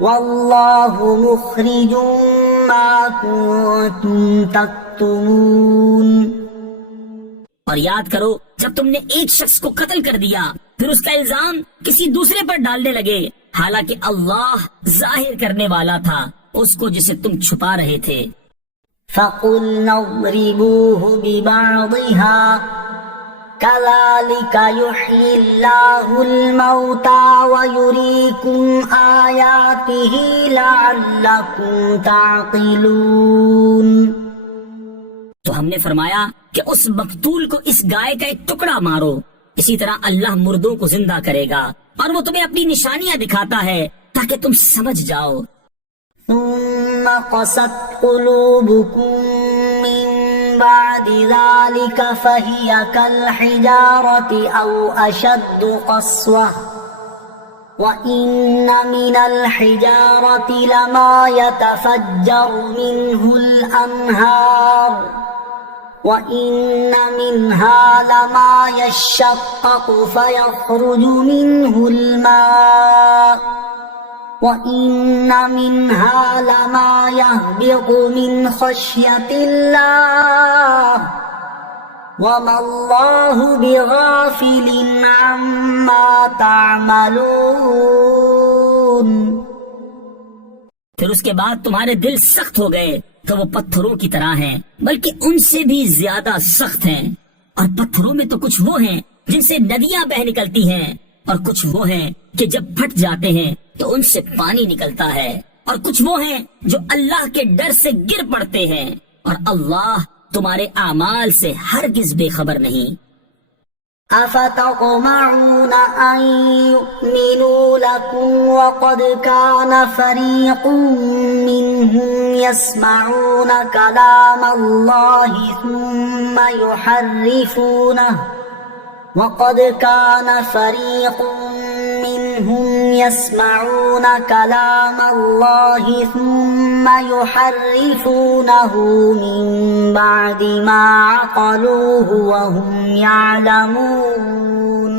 وَاللَّهُ مُخْرِجٌ مَا كُنتُمْ تَكْتُمُونَ۔ اور یاد کرو جب تم نے ایک شخص کو قتل کر دیا پھر اس کا الزام کسی دوسرے پر ڈالنے لگے، حالانکہ اللہ ظاہر کرنے والا تھا اس کو جسے تم چھپا رہے تھے۔ فَقُلْنَا اضْرِبُوهُ بِبَعْضِهَا كَذَلِكَ يُحْيِي اللَّهُ الْمَوْتَى وَيُرِيكُمْ آيَاتِهِ لَعَلَّكُمْ تَعْقِلُونَ۔ تو ہم نے فرمایا کہ اس مقتول کو اس گائے کا ایک ٹکڑا مارو، اسی طرح اللہ مردوں کو زندہ کرے گا اور وہ تمہیں اپنی نشانیاں دکھاتا ہے تاکہ تم سمجھ جاؤ۔ ثم قست قلوبكم من بعد ذلك فهي كالحجارة أو أشد قسوة وإن من الحجارة لما يتفجر منه الأنهار وَإِنَّ مِنْهَا لَمَا يَشَّقَّقُ فَيَخْرُجُ مِنْهُ الْمَاءُ وَإِنَّ مِنْهَا لَمَا يَهْبِطُ مِنْ خَشْيَةِ اللَّهِ وَمَا اللَّهُ بِغَافِلٍ عَمَّا تَعْمَلُونَ۔ پھر اس کے بعد تمہارے دل سخت ہو گئے تو وہ پتھروں کی طرح ہیں، بلکہ ان سے بھی زیادہ سخت ہیں۔ اور پتھروں میں تو کچھ وہ ہیں جن سے ندیاں بہ نکلتی ہیں، اور کچھ وہ ہیں کہ جب پھٹ جاتے ہیں تو ان سے پانی نکلتا ہے، اور کچھ وہ ہیں جو اللہ کے ڈر سے گر پڑتے ہیں، اور اللہ تمہارے اعمال سے ہرگز بے خبر نہیں۔ أفتطمعون أن يؤمنوا لكم وقد كان فريق منهم يسمعون كلام الله ثم يحرفونه وقد كان فريق منهم يسمعون كلام الله ثم يحرفونه من بعد ما عقلوه وهم يعلمون۔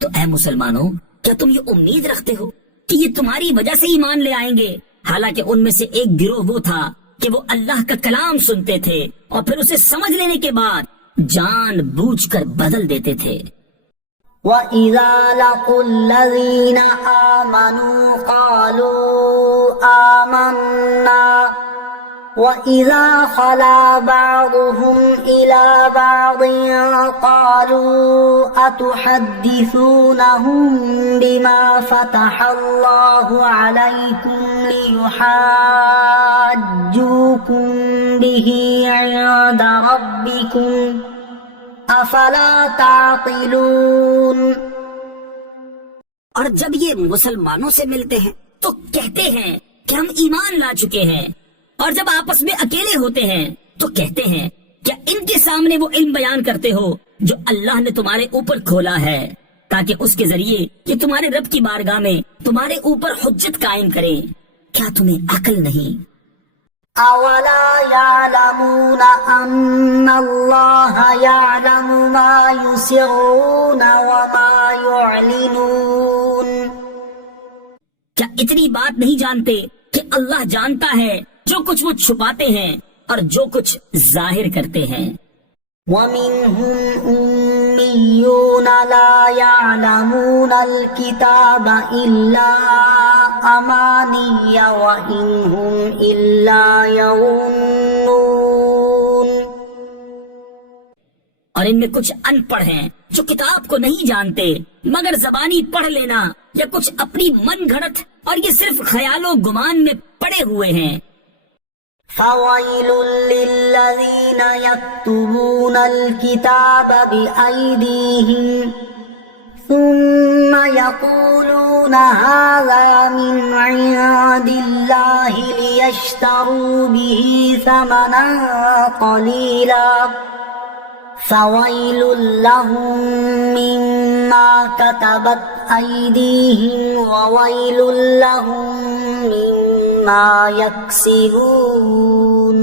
تو اے مسلمانوں، کیا تم یہ امید رکھتے ہو کہ یہ تمہاری وجہ سے ایمان لے آئیں گے، حالانکہ ان میں سے ایک گروہ وہ تھا کہ وہ اللہ کا کلام سنتے تھے اور پھر اسے سمجھ لینے کے بعد جان بوجھ کر بدل دیتے تھے۔ وَإِذَا لَقُوا الَّذِينَ آمَنُوا قَالُوا آمَنَّا وَإِذَا خَلَا بَعْضُهُمْ إِلَى بَعْضٍ قَالُوا أَتُحَدِّثُونَهُم بِمَا فَتَحَ اللَّهُ عَلَيْكُمْ لِيُحَاجُّوكُم بِهِ عِندَ رَبِّكُمْ افلا تعقلون۔ اور جب یہ مسلمانوں سے ملتے ہیں تو کہتے ہیں کہ ہم ایمان لا چکے ہیں، اور جب آپس میں اکیلے ہوتے ہیں تو کہتے ہیں کیا ان کے سامنے وہ علم بیان کرتے ہو جو اللہ نے تمہارے اوپر کھولا ہے، تاکہ اس کے ذریعے یہ تمہارے رب کی بارگاہ میں تمہارے اوپر حجت قائم کریں۔ کیا تمہیں عقل نہیں؟ اولا يعلمون ان اللہ يعلم ما يسرون وما يعلنون۔ کیا اتنی بات نہیں جانتے کہ اللہ جانتا ہے جو کچھ وہ چھپاتے ہیں اور جو کچھ ظاہر کرتے ہیں؟ وَمِنْهُمْ أُمِّيُّونَ لَا يَعْلَمُونَ الْكِتَابَ إِلَّا أَمَانِيَّ وَإِنْ هُمْ إِلَّا يَظُنُّونَ۔ اور ان میں کچھ ان پڑھ ہیں جو کتاب کو نہیں جانتے مگر زبانی پڑھ لینا، یا کچھ اپنی من گھڑت، اور یہ صرف خیال و گمان میں پڑے ہوئے ہیں۔ فَوَيْلٌ لِّلَّذِينَ يَكْتُبُونَ الْكِتَابَ بِأَيْدِيهِمْ ثم يقولون هذا من عند الله ليشتروا به ثمنا قليلا فويل لهم مما كتبت أيديهم وويل لهم مما يكسبون.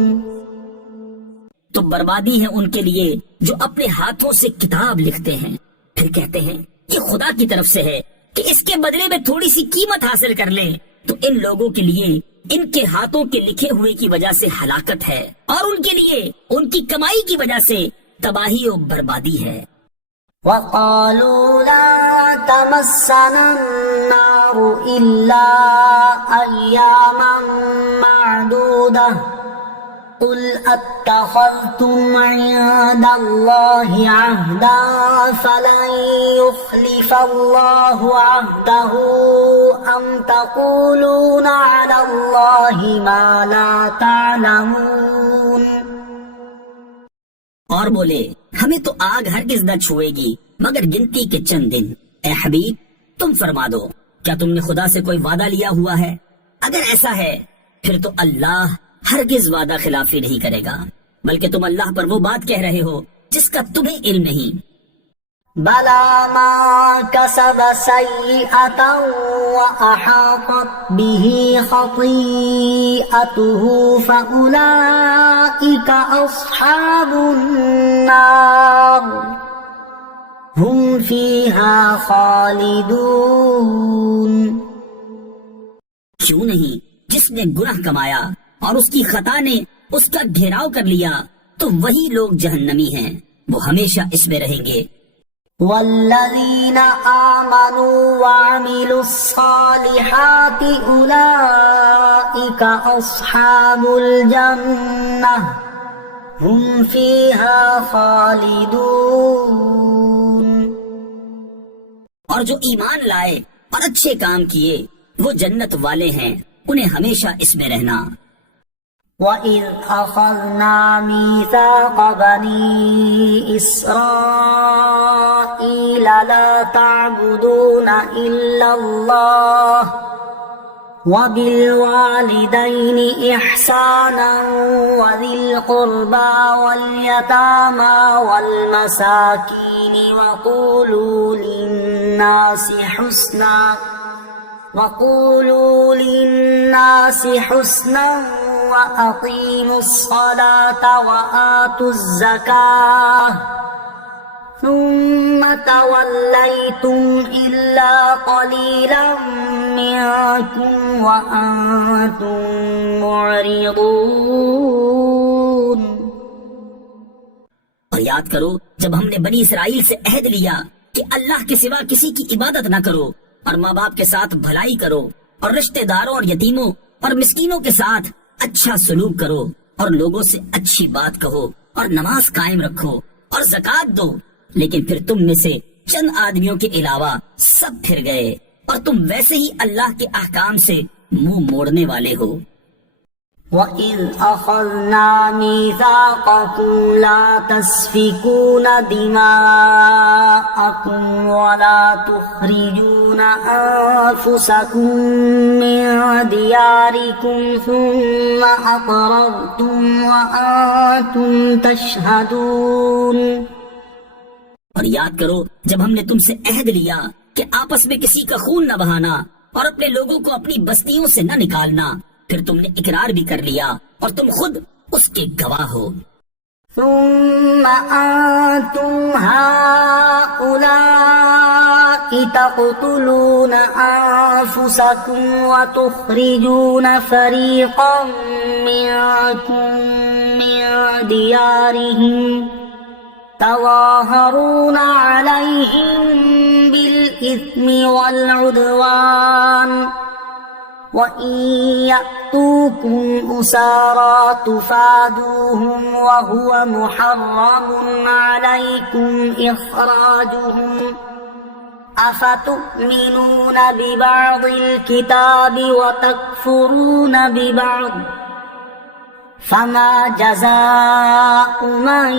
تو بربادی ہے ان کے لیے جو اپنے ہاتھوں سے کتاب لکھتے ہیں پھر کہتے ہیں یہ خدا کی طرف سے ہے کہ اس کے بدلے میں تھوڑی سی قیمت حاصل کر لیں. تو ان لوگوں کے لیے ان کے ہاتھوں کے لکھے ہوئے کی وجہ سے ہلاکت ہے اور ان کے لیے ان کی کمائی کی وجہ سے تباہی و بربادی ہے. وقالوا لا تمسنا النار إلا أياما معدودة قل اتخذتم عند الله عهدا فلن يخلف الله عهده أم تقولون على الله ما لا تعلمون. اور بولے ہمیں تو آگ ہرگز نہ چھوئے گی مگر گنتی کے چند دن. اے حبیب تم فرما دو کیا تم نے خدا سے کوئی وعدہ لیا ہوا ہے؟ اگر ایسا ہے پھر تو اللہ ہرگز وعدہ خلافی نہیں کرے گا بلکہ تم اللہ پر وہ بات کہہ رہے ہو جس کا تمہیں علم نہیں. بلا ما كسب سيئة وأحاطت به خطيئته فأولئك أصحاب النار هم فيها خالدون. کیوں نہیں جس نے گناہ کمایا اور اس کی خطا نے اس کا گھیراؤ کر لیا تو وہی لوگ جہنمی ہیں وہ ہمیشہ اس میں رہیں گے. والذين آمنوا وعملوا الصالحات أولئك أصحاب الجنة هم فيها خالدون. اور جو ایمان لائے اور اچھے کام کیے وہ جنت والے ہیں انہیں ہمیشہ اس میں رہنا. وَإِذْ أَخَذْنَا مِيثَاقَ بَنِي إِسْرَائِيلَ لَا تَعْبُدُونَ إِلَّا اللَّهَ وَبِالْوَالِدَيْنِ إِحْسَانًا وَذِي الْقُرْبَى وَالْيَتَامَى وَالْمَسَاكِينِ وَقُولُوا لِلنَّاسِ حُسْنًا وَأَقِيمُوا الصَّلَاةَ وَآتُوا الزَّكَاةَ ثُمَّ تَوَلَّيْتُمْ إِلَّا قَلِيلًا مِنْكُمْ وَأَنْتُمْ مُعْرِضُونَ. اور یاد کرو جب ہم نے بنی اسرائیل سے عہد لیا کہ اللہ کے سوا کسی کی عبادت نہ کرو اور ماں باپ کے ساتھ بھلائی کرو اور رشتہ داروں اور یتیموں اور مسکینوں کے ساتھ اچھا سلوک کرو اور لوگوں سے اچھی بات کہو اور نماز قائم رکھو اور زکوٰۃ دو. لیکن پھر تم میں سے چند آدمیوں کے علاوہ سب پھر گئے اور تم ویسے ہی اللہ کے احکام سے منہ موڑنے والے ہو. وَإِذْ أَخَذْنَا مِيثَاقَكُمْ لَا تَسْفِكُونَ دِمَاءَكُمْ وَلَا تُخْرِجُونَ أَنفُسَكُمْ مِنْ دِيَارِكُمْ ثُمَّ أَقْرَرْتُمْ وَأَنْتُمْ تَشْهَدُونَ. اور یاد کرو جب ہم نے تم سے عہد لیا کہ آپس میں کسی کا خون نہ بہانا اور اپنے لوگوں کو اپنی بستیوں سے نہ نکالنا پھر تم نے اقرار بھی کر لیا اور تم خود اس کے گواہ ہو. ثم أنتم هؤلاء تقتلون أنفسكم وتخرجون فريقا منكم من ديارهم تظاهرون عليهم بالإثم والعدوان وَإِن يَأْتُوكُمْ أُسَارَىٰ تُفَادُوهُمْ وَهُوَ مُحَرَّمٌ عَلَيْكُمْ إِخْرَاجُهُمْ أَفَتُؤْمِنُونَ بِبَعْضِ الْكِتَابِ وَتَكْفُرُونَ بِبَعْضٍ فما جزاء من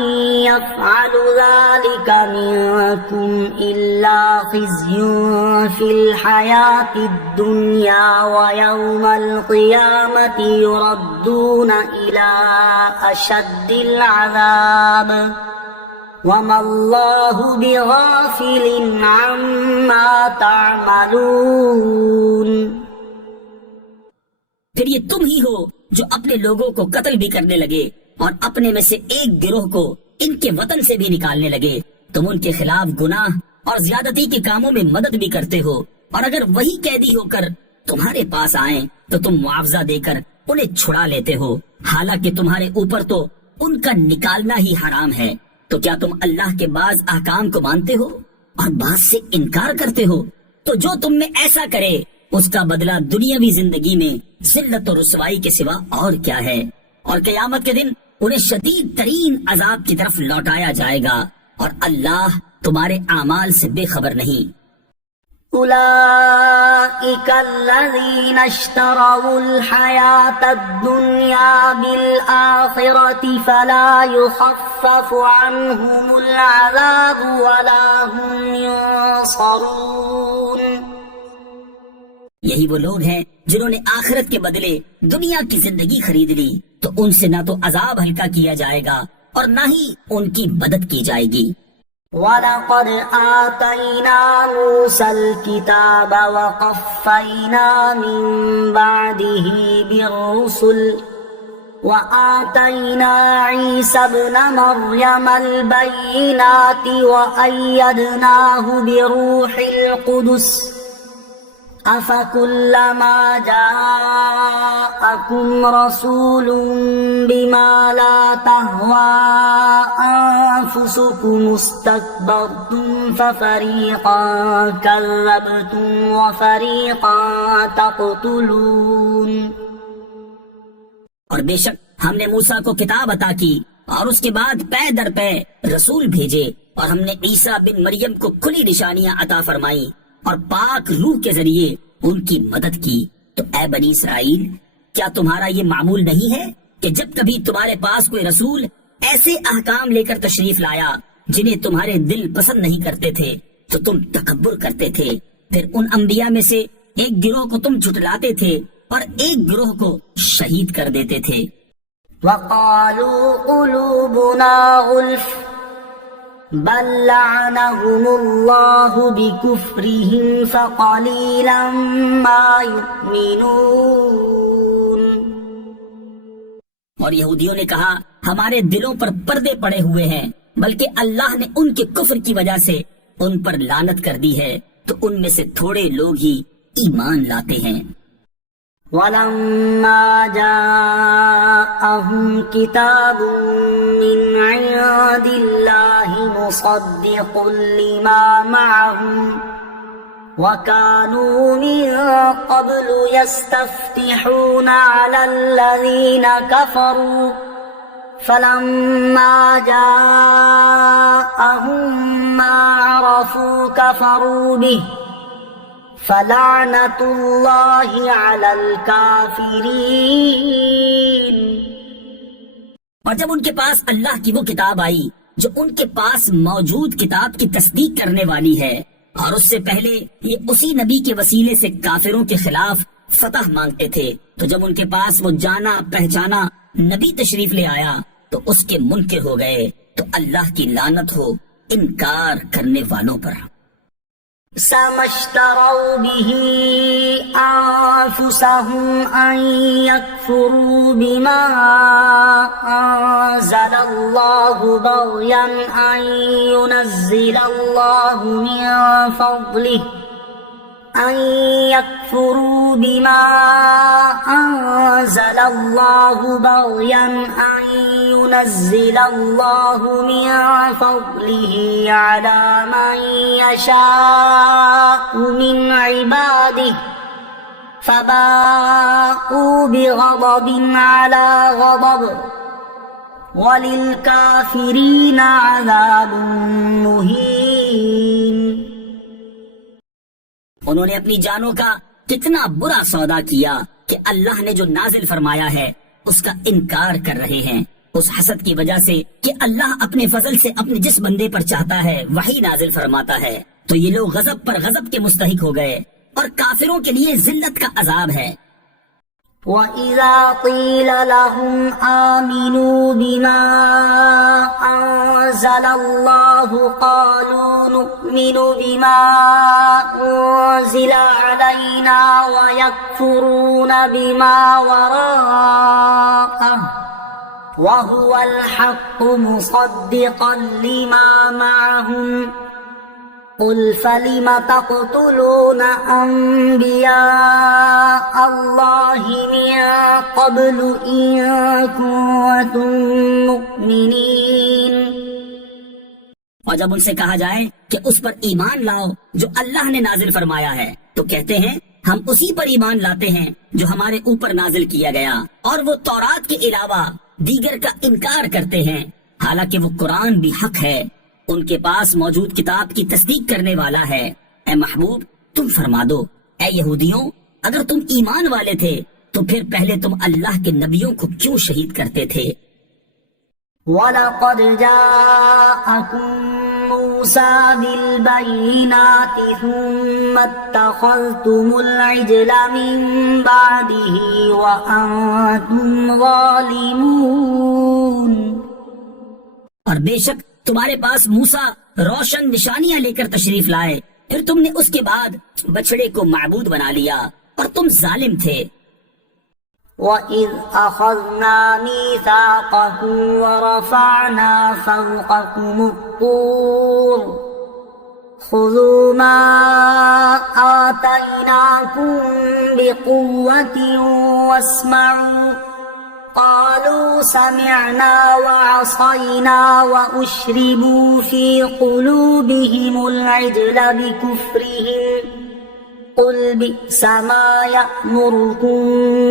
يفعل ذلك منكم إلا خزي في الحياة الدنيا ويوم القيامة يردون إلى أشد العذاب وما الله بغافل عما تعملون۔ پھر یہ تم ہی ہو جو اپنے لوگوں کو قتل بھی کرنے لگے اور اپنے میں سے ایک گروہ کو ان کے وطن سے بھی نکالنے لگے۔ تم ان کے خلاف گناہ اور زیادتی کے کاموں میں مدد بھی کرتے ہو، اور اگر وہی قیدی ہو کر تمہارے پاس آئیں تو تم معاوضہ دے کر انہیں چھڑا لیتے ہو، حالانکہ تمہارے اوپر تو ان کا نکالنا ہی حرام ہے۔ تو کیا تم اللہ کے بعض احکام کو مانتے ہو اور بعض سے انکار کرتے ہو؟ تو جو تم میں ایسا کرے اس کا بدلہ دنیاوی زندگی میں ذلت و رسوائی کے سوا اور کیا ہے، اور قیامت کے دن انہیں شدید ترین عذاب کی طرف لوٹایا جائے گا، اور اللہ تمہارے اعمال سے بے خبر نہیں۔ أولئك الذين اشتروا الحياة الدنيا بالآخرة فلا يخفف عنهم العذاب ولا هم ينصرون۔ یہی وہ لوگ ہیں جنہوں نے آخرت کے بدلے دنیا کی زندگی خرید لی، تو ان سے نہ تو عذاب ہلکا کیا جائے گا اور نہ ہی ان کی مدد کی جائے گی۔ وَلَقَدْ آتَيْنَا مُوسَى الْكِتَابَ وَقَفَّيْنَا مِن بَعْدِهِ بِالرُّسُلِ وَآتَيْنَا عِيسَى ابْنَ مَرْيَمَ الْبَيِّنَاتِ وَأَيَّدْنَاهُ بِرُوحِ الْقُدُسِ أَفَكُلَّمَا جَاءَكُمْ رَسُولٌ بِمَا لَا تَهْوَى أَنفُسُكُمُ اسْتَكْبَرْتُمْ فَفَرِيقًا كَذَّبْتُمْ وَفَرِيقًا تَقْتُلُونَ۔ اور بے شک ہم نے موسیٰ کو کتاب عطا کی اور اس کے بعد پے در پے رسول بھیجے، اور ہم نے عیسیٰ بن مریم کو کھلی نشانیاں عطا فرمائی اور پاک روح کے ذریعے ان کی مدد کی۔ تو اے بنی اسرائیل، کیا تمہارا یہ معمول نہیں ہے کہ جب کبھی تمہارے پاس کوئی رسول ایسے احکام لے کر تشریف لایا جنہیں تمہارے دل پسند نہیں کرتے تھے تو تم تکبر کرتے تھے، پھر ان انبیاء میں سے ایک گروہ کو تم جھٹلاتے تھے اور ایک گروہ کو شہید کر دیتے تھے۔ وَقَالُوا قُلُوبُنَا غُلْفٌ بل لعنهم اللہ بکفرہم فقلیلا ما یؤمنون۔ اور یہودیوں نے کہا ہمارے دلوں پر پردے پڑے ہوئے ہیں، بلکہ اللہ نے ان کے کفر کی وجہ سے ان پر لعنت کر دی ہے، تو ان میں سے تھوڑے لوگ ہی ایمان لاتے ہیں۔ وَلَمَّا جَاءَهُمْ كِتَابٌ مِّنْ عِندِ اللَّهِ مُصَدِّقٌ لِّمَا مَعَهُمْ وَكَانُوا مِن قَبْلُ يَسْتَفْتِحُونَ عَلَى الَّذِينَ كَفَرُوا فَلَمَّا جَاءَهُم مَّا عَرَفُوا كَفَرُوا بِهِ فَلَعْنَةُ اللَّهِ عَلَى الْكَافِرِينَ۔ اور جب ان کے پاس اللہ کی وہ کتاب آئی جو ان کے پاس موجود کتاب کی تصدیق کرنے والی ہے، اور اس سے پہلے یہ اسی نبی کے وسیلے سے کافروں کے خلاف فتح مانگتے تھے، تو جب ان کے پاس وہ جانا پہچانا نبی تشریف لے آیا تو اس کے منکر ہو گئے، تو اللہ کی لعنت ہو انکار کرنے والوں پر۔ سَمَا اشْتَرَوْا بِهِ أَنفُسَهُمْ أَن يَكْفُرُوا بِمَا أَنزَلَ اللَّهُ بَغْيًا أَن يُنَزِّلَ اللَّهُ مِن فَضْلِهِ أَن يَكْفُرُوا بِمَا أَنزَلَ اللَّهُ بَغْيًا أَن يُنَزِّلَ اللَّهُ مِن فَضْلِهِ عَلَى مَن يَشَاءُ مِنْ عِبَادِهِ فَبَاءُوا بِغَضَبٍ عَلَى غَضَبٍ وَلِلْكَافِرِينَ عَذَابٌ مُهِينٌ۔ انہوں نے اپنی جانوں کا کتنا برا سودا کیا کہ اللہ نے جو نازل فرمایا ہے اس کا انکار کر رہے ہیں اس حسد کی وجہ سے کہ اللہ اپنے فضل سے اپنے جس بندے پر چاہتا ہے وہی نازل فرماتا ہے. تو یہ لوگ غضب پر غضب کے مستحق ہو گئے اور کافروں کے لیے ذلت کا عذاب ہے. وَإِذَا قِيلَ لَهُمْ آمِنُوا بِمَا أَنزَلَ اللَّهُ قَالُوا نُؤْمِنُ بِمَا أُنزِلَ عَلَيْنَا وَيَكْفُرُونَ بِمَا وَرَاءَهُ وَهُوَ الْحَقُّ مُصَدِّقًا لِمَا مَعَهُمْ قُلْ فَلِمَ تَقْتُلُونَ أَنبِيَاءَ اللَّهِ مِن قَبْلُ إِن كُنتُم مُّؤْمِنِينَ. اور جب ان سے کہا جائے کہ اس پر ایمان لاؤ جو اللہ نے نازل فرمایا ہے تو کہتے ہیں ہم اسی پر ایمان لاتے ہیں جو ہمارے اوپر نازل کیا گیا اور وہ تورات کے علاوہ دیگر کا انکار کرتے ہیں حالانکہ وہ قرآن بھی حق ہے. ان کے پاس موجود کتاب کی تصدیق کرنے والا ہے. اے محبوب تم فرما دو اے یہودیوں اگر تم ایمان والے تھے تو پھر پہلے تم اللہ کے نبیوں کو کیوں شہید کرتے تھے؟ وَلَقَدْ جَاءَكُم مُّوسَىٰ بِالْبَيِّنَاتِ ثُمَّ اتَّخَذْتُمُ الْعِجْلَ مِن بَعْدِهِ وَأَنتُمْ ظَالِمُونَ. اور بے شک تمہارے پاس موسیٰ روشن نشانیاں لے کر تشریف لائے پھر تم نے اس کے بعد بچڑے کو معبود بنا لیا اور تم ظالم تھے. وَإِذْ أَخَذْنَا مِيثَاقَكُمْ وَرَفَعْنَا فَوْقَكُمُ الطُّورَ خُذُوا مَا آتَيْنَاكُمْ بِقُوَّةٍ وَاسْمَعُوا قالوا سمعنا وعصينا وأشربوا في قلوبهم العجل بكفرهم قل بئس ما يأمركم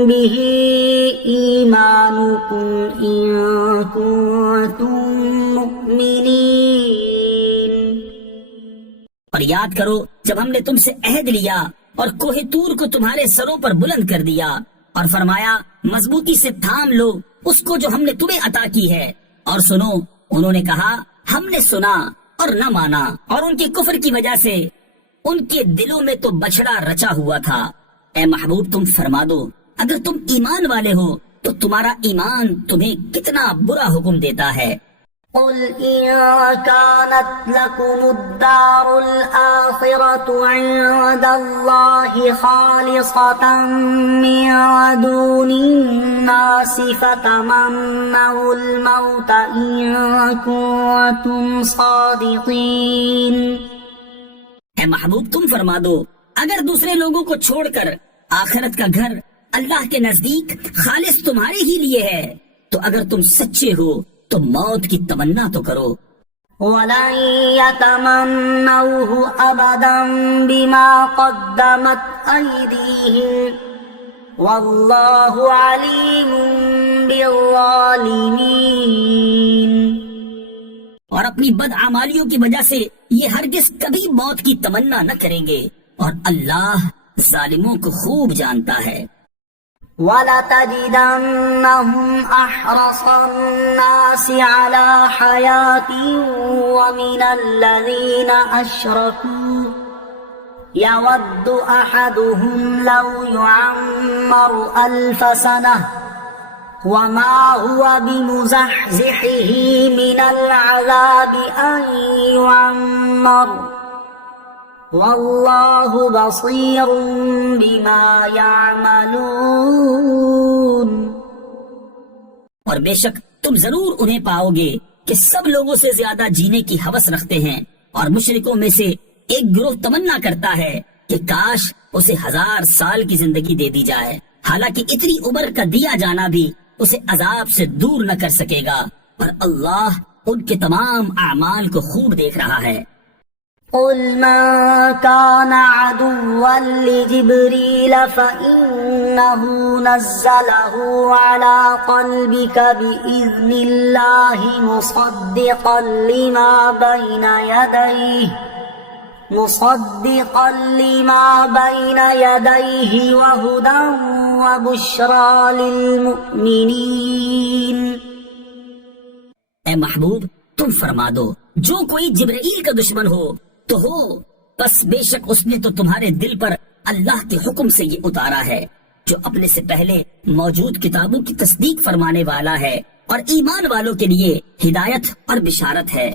به إيمانكم إن كنتم مؤمنين. اور یاد کرو جب ہم نے تم سے عہد لیا اور کوہ طور کو تمہارے سروں پر بلند کر دیا اور فرمایا مضبوطی سے تھام لو اس کو جو ہم نے تمہیں عطا کی ہے اور سنو. انہوں نے کہا ہم نے سنا اور نہ مانا اور ان کے کفر کی وجہ سے ان کے دلوں میں تو بچڑا رچا ہوا تھا. اے محبوب تم فرما دو اگر تم ایمان والے ہو تو تمہارا ایمان تمہیں کتنا برا حکم دیتا ہے. قل إن كانت لكم الدار الآخرة عند الله خالصة من دون الناس فتمنوا الموت إن كنتم صادقين. اے محبوب تم فرما دو اگر دوسرے لوگوں کو چھوڑ کر آخرت کا گھر اللہ کے نزدیک خالص تمہارے ہی لیے ہے تو اگر تم سچے ہو تو موت کی تمنا تو کرو. وَلَن يَتَمَنَّوْهُ أَبَدًا بِمَا قَدَّمَتْ أَيْدِيهِمْ وَاللَّهُ عَلِيمٌ بِالظَّالِمِينَ. اور اپنی بدعمالیوں کی وجہ سے یہ ہرگز کبھی موت کی تمنا نہ کریں گے اور اللہ ظالموں کو خوب جانتا ہے. وَلَتَجِدَنَّهُمْ أَحْرَصَ النَّاسِ عَلَى حَيَاةٍ وَمِنَ الَّذِينَ أَشْرَكُوا يَوَدُّ أَحَدُهُمْ لَوْ يُعَمَّرُ أَلْفَ سَنَةٍ وَمَا هُوَ بِمُزَحْزِحِهِ مِنَ الْعَذَابِ أَن يُعَمَّرَ واللہ بصیر بما یعملون. اور بے شک تم ضرور انہیں پاؤ گے کہ سب لوگوں سے زیادہ جینے کی ہوس رکھتے ہیں اور مشرکوں میں سے ایک گروہ تمنا کرتا ہے کہ کاش اسے 1000 سال کی زندگی دے دی جائے حالانکہ اتنی عمر کا دیا جانا بھی اسے عذاب سے دور نہ کر سکے گا اور اللہ ان کے تمام اعمال کو خوب دیکھ رہا ہے. قل من كان عدوا لجبريل فإنه نزله على قلبك بإذن الله مصدقا لما بين يديه مصدقا لما بين يديه وهدى وبشرى للمؤمنين. اے محبوب تم فرما دو جو کوئی جبرائیل کا دشمن ہو تو ہو، بس بے شک اس نے تو تمہارے دل پر اللہ کے حکم سے یہ اتارا ہے جو اپنے سے پہلے موجود کتابوں کی تصدیق فرمانے والا ہے اور ایمان والوں کے لیے ہدایت اور بشارت ہے.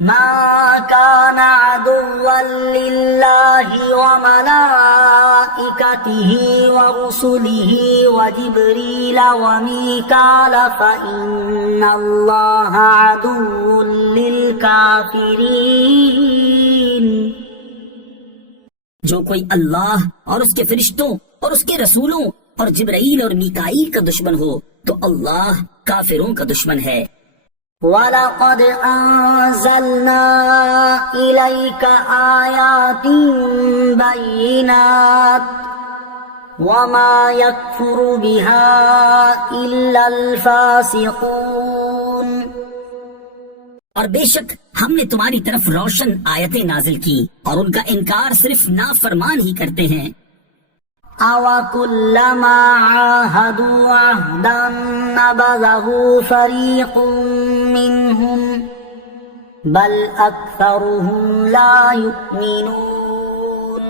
ما كان عدوا لله وملائكته ورسله وجبريل وميكال فإن الله عدو للكافرين. جو کوئی اللہ اور اس کے فرشتوں اور اس کے رسولوں اور جبرائیل اور میکائیل کا دشمن ہو تو اللہ کافروں کا دشمن ہے. وَلَقَدْ أَنزَلْنَا إِلَيْكَ آيَاتٍ بَيِّنَاتٍ وَمَا يَكْفُرُ بِهَا إِلَّا الْفَاسِقُونَ. اور بے شک ہم نے تمہاری طرف روشن آیتیں نازل کی اور ان کا انکار صرف نافرمان ہی کرتے ہیں. أَوَكُلَّمَا عَاهَدُوا عَهْدًا نَبَذَهُ فَرِيقٌ مِّنْهُمْ بَلْ أَكْثَرُهُمْ لَا يُؤْمِنُونَ.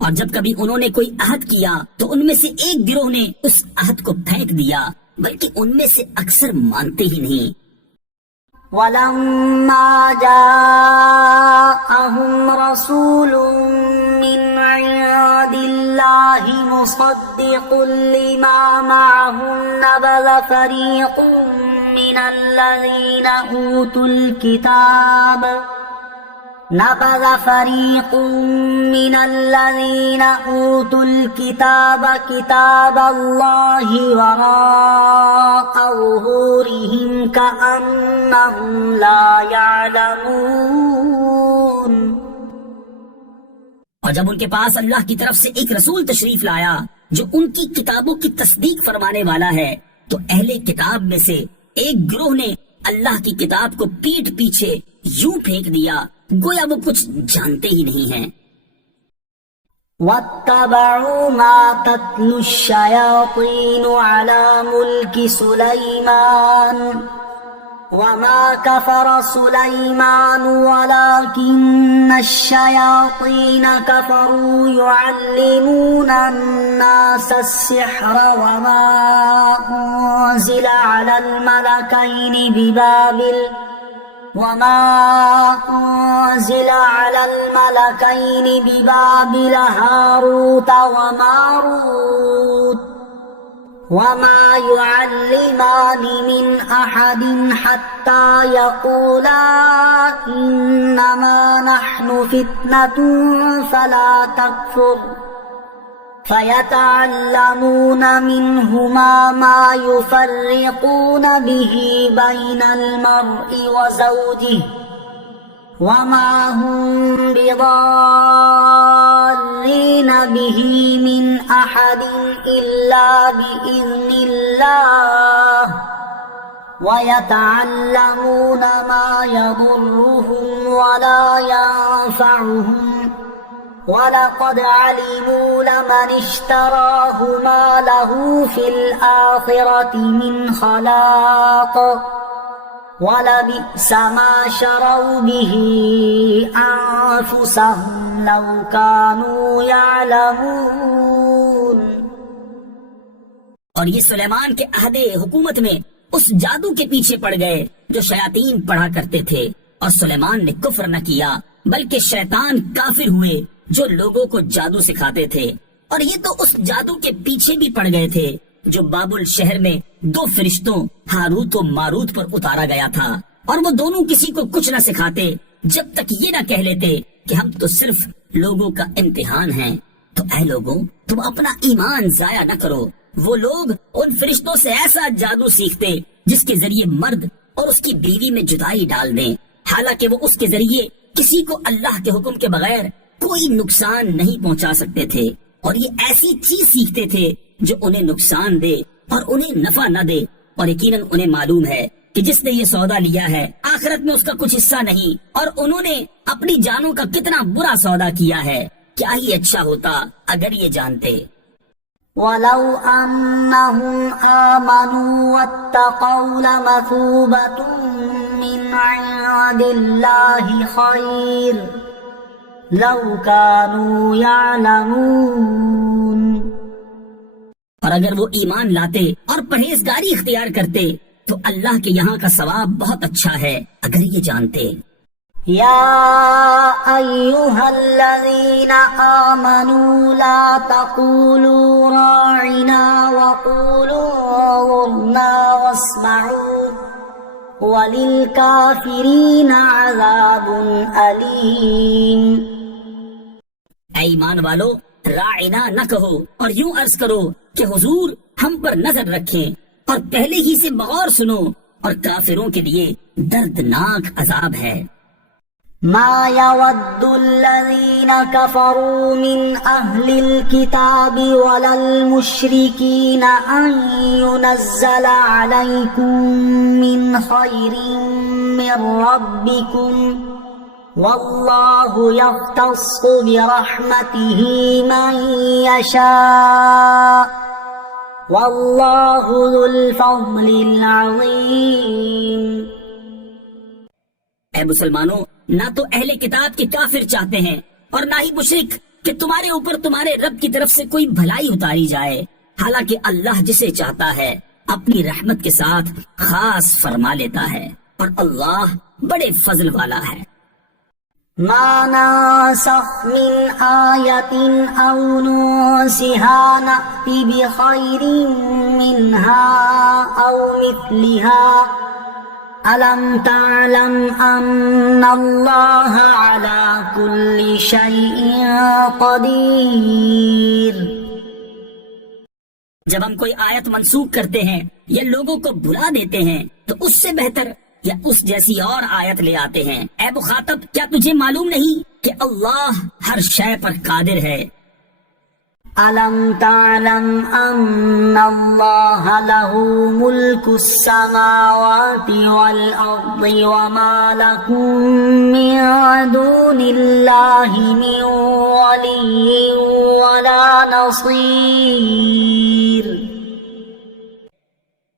اور جب کبھی انہوں نے کوئی عہد کیا تو ان میں سے ایک گروہ نے اس عہد کو پھینک دیا بلکہ ان میں سے اکثر مانتے ہی نہیں. وَلَمَّا جَاءَهُمْ رَسُولٌ مِّنْ عِندِ اللَّهِ مُصَدِّقٌ لِّمَا مَعَهُمْ نَبَذَ فَرِيقٌ مِّنَ الَّذِينَ أُوتُوا الْكِتَابَ كِتَابَ اللَّهِ وَرَاءَ ظُهُورِهِمْ كَأَنَّهُمْ لَا يَعْلَمُونَ. اور جب ان کے پاس اللہ کی طرف سے ایک رسول تشریف لایا جو ان کی کتابوں کی تصدیق فرمانے والا ہے تو اہل کتاب میں سے ایک گروہ نے اللہ کی کتاب کو پیٹھ پیچھے یوں پھینک دیا گویا وہ کچھ جانتے ہی نہیں ہیں. وَاتَّبَعُوا مَا تَتْلُو الشَّيَاطِينُ عَلَى مُلْكِ سُلَيْمَانَ وَمَا كَفَرَ سُلَيْمَانُ وَلَكِنَّ الشَّيَاطِينَ كَفَرُوا يُعَلِّمُونَ النَّاسَ السِّحْرَ وَمَا أُنزِلَ عَلَى الملكين ببابل هاروت وماروت وما يعلمان من أحد حتى يقولا إنما نحن فتنة فلا تكفر فيتعلمون منهما ما يفرقون به بين المرء وزوجه وما هم بضارين به من أحد إلا بإذن الله ويتعلمون ما يضرهم ولا ينفعهم وَلَقَدْ عَلِمُوا لَمَنِ اشْتَرَاهُ مَا لَهُ فِي الْآخِرَةِ مِنْ خَلَاقٍ وَلَبِئْسَ مَا شَرَوْا بِهِ أَنفُسَهُمْ لَوْ كَانُوا يَعْلَمُونَ. اور یہ سلیمان کے عہد حکومت میں اس جادو کے پیچھے پڑ گئے جو شیاطین پڑھا کرتے تھے اور سلیمان نے کفر نہ کیا بلکہ شیطان کافر ہوئے جو لوگوں کو جادو سکھاتے تھے. اور یہ تو اس جادو کے پیچھے بھی پڑ گئے تھے جو بابل شہر میں دو فرشتوں ہاروت و ماروت پر اتارا گیا تھا اور وہ دونوں کسی کو کچھ نہ سکھاتے جب تک یہ نہ کہہ لیتے کہ ہم تو صرف لوگوں کا امتحان ہیں. تو اے لوگوں تم اپنا ایمان ضائع نہ کرو. وہ لوگ ان فرشتوں سے ایسا جادو سیکھتے جس کے ذریعے مرد اور اس کی بیوی میں جدائی ڈال دیں حالانکہ وہ اس کے ذریعے کسی کو اللہ کے حکم کے بغیر کوئی نقصان نہیں پہنچا سکتے تھے. اور یہ ایسی چیز سیکھتے تھے جو انہیں نقصان دے اور انہیں نفع نہ دے اور یقیناً انہیں معلوم ہے کہ جس نے یہ سودا لیا ہے آخرت میں اس کا کچھ حصہ نہیں، اور انہوں نے اپنی جانوں کا کتنا برا سودا کیا ہے۔ کیا ہی اچھا ہوتا اگر یہ جانتے۔ وَلَوْ أَنَّهُمْ آمَنُوا وَاتَّقَوْا لَمَثُوبَةٌ مِّنْ عِندِ اللَّهِ خَيْرٌ لَوْ كَانُوا يَعْلَمُونَ۔ اور اگر وہ ایمان لاتے اور پرہیزگاری اختیار کرتے تو اللہ کے یہاں کا ثواب بہت اچھا ہے اگر یہ جانتے۔ يا أيها الذين آمنوا لا تقولوا راعنا وقولوا انظرنا واسمعوا وللكافرين عذاب أليم۔ اے ایمان والو، راعنا نہ کہو اور یوں عرض کرو کہ حضور ہم پر نظر رکھیں، اور پہلے ہی سے بغور سنو، اور کافروں کے لیے دردناک عذاب ہے۔ ما يود الذين كفروا من أهل الكتاب ولا المشركين أن ينزل عليكم من خير من ربكم والله يختص برحمته من يشاء والله ذو الفضل العظيم۔ اے مسلمانوں، نہ تو اہل کتاب کے کافر چاہتے ہیں اور نہ ہی مشرک کہ تمہارے اوپر تمہارے رب کی طرف سے کوئی بھلائی اتاری جائے، حالانکہ اللہ جسے چاہتا ہے اپنی رحمت کے ساتھ خاص فرما لیتا ہے، اور اللہ بڑے فضل والا ہے۔ ما ناسخ من آية أو ننسها نأت بخير منها أو مثلها ألم تعلم أن الله على كل شيء قدير۔ جب ہم کوئی آیت منسوخ کرتے ہیں یا لوگوں کو بھلا دیتے ہیں تو اس سے بہتر یا اس جیسی اور آیت لے آتے ہیں۔ اے مخاطب، کیا تجھے معلوم نہیں کہ اللہ ہر شے پر قادر ہے؟ ألم تعلم أن الله له ملك السماوات والأرض وما لكم من دون الله من ولي ولا نصير۔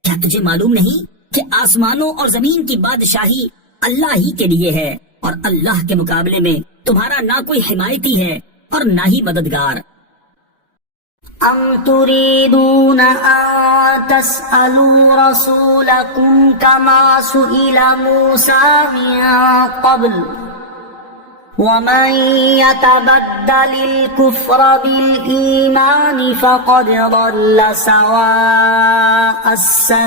کیا تجھے معلوم نہیں کہ آسمانوں اور زمین کی بادشاہی اللہ ہی کے لیے ہے، اور اللہ کے مقابلے میں تمہارا نہ کوئی حمایتی ہے اور نہ ہی مددگار۔ أم تريدون أن تسألوا رسولكم كما سئل موسى من قبل ومن يتبدل الكفر بالإيمان فقد ضل سواء السبيل۔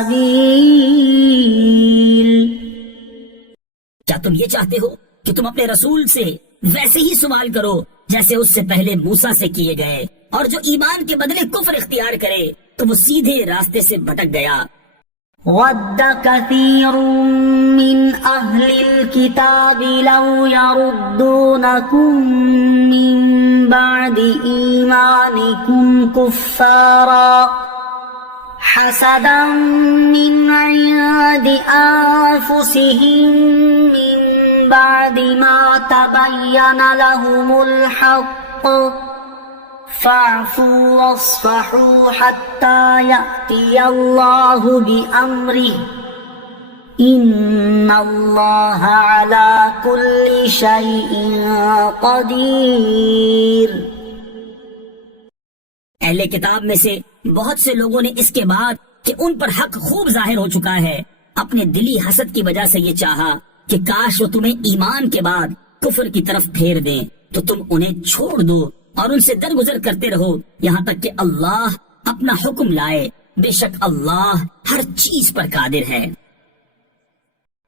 کیا تم یہ چاہتے ہو کہ تم اپنے رسول سے ویسے ہی سوال کرو جیسے اس سے پہلے موسیٰ سے کیے گئے، اور جو ایمان کے بدلے کفر اختیار کرے تو وہ سیدھے راستے سے بھٹک گیا۔ وَدَّ كَثِيرٌ مِّنْ أَهْلِ الْكِتَابِ لَوْ يَرُدُّونَكُمْ مِّن بَعْدِ إِيمَانِكُمْ كُفَّارًا حَسَدًا مِّنْ عِندِ أَنفُسِهِم مِّن بَعْدِ مَا تَبَيَّنَ لَهُمُ الْحَقُّ فَاعْفُوا وَاصْفَحُوا حَتَّى يَأْتِيَ اللَّهُ بِأَمْرِهِ إِنَّ اللَّهَ عَلَى كُلِّ شَيْءٍ قَدِيرٌ۔ اہل کتاب میں سے بہت سے لوگوں نے اس کے بعد کہ ان پر حق خوب ظاہر ہو چکا ہے اپنے دلی حسد کی وجہ سے یہ چاہا کہ کاش وہ تمہیں ایمان کے بعد کفر کی طرف پھیر دیں تو تم انہیں چھوڑ دو اور ان سے درگزر کرتے رہو یہاں تک کہ اللہ اپنا حکم لائے، بے شک اللہ ہر چیز پر قادر ہے۔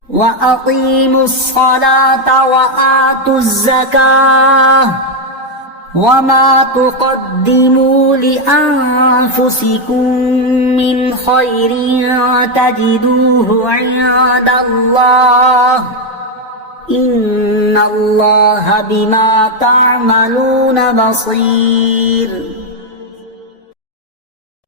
وَأَقِيمُوا الصَّلَاةَ وَآتُوا الزَّكَاةَ وَمَا تُقَدِّمُوا لِأَنفُسِكُم مِّنْ خَيْرٍ تَجِدُوهُ عِندَ اللَّهِ إِنَّ اللَّهَ بِمَا تَعْمَلُونَ بَصِيرٌ۔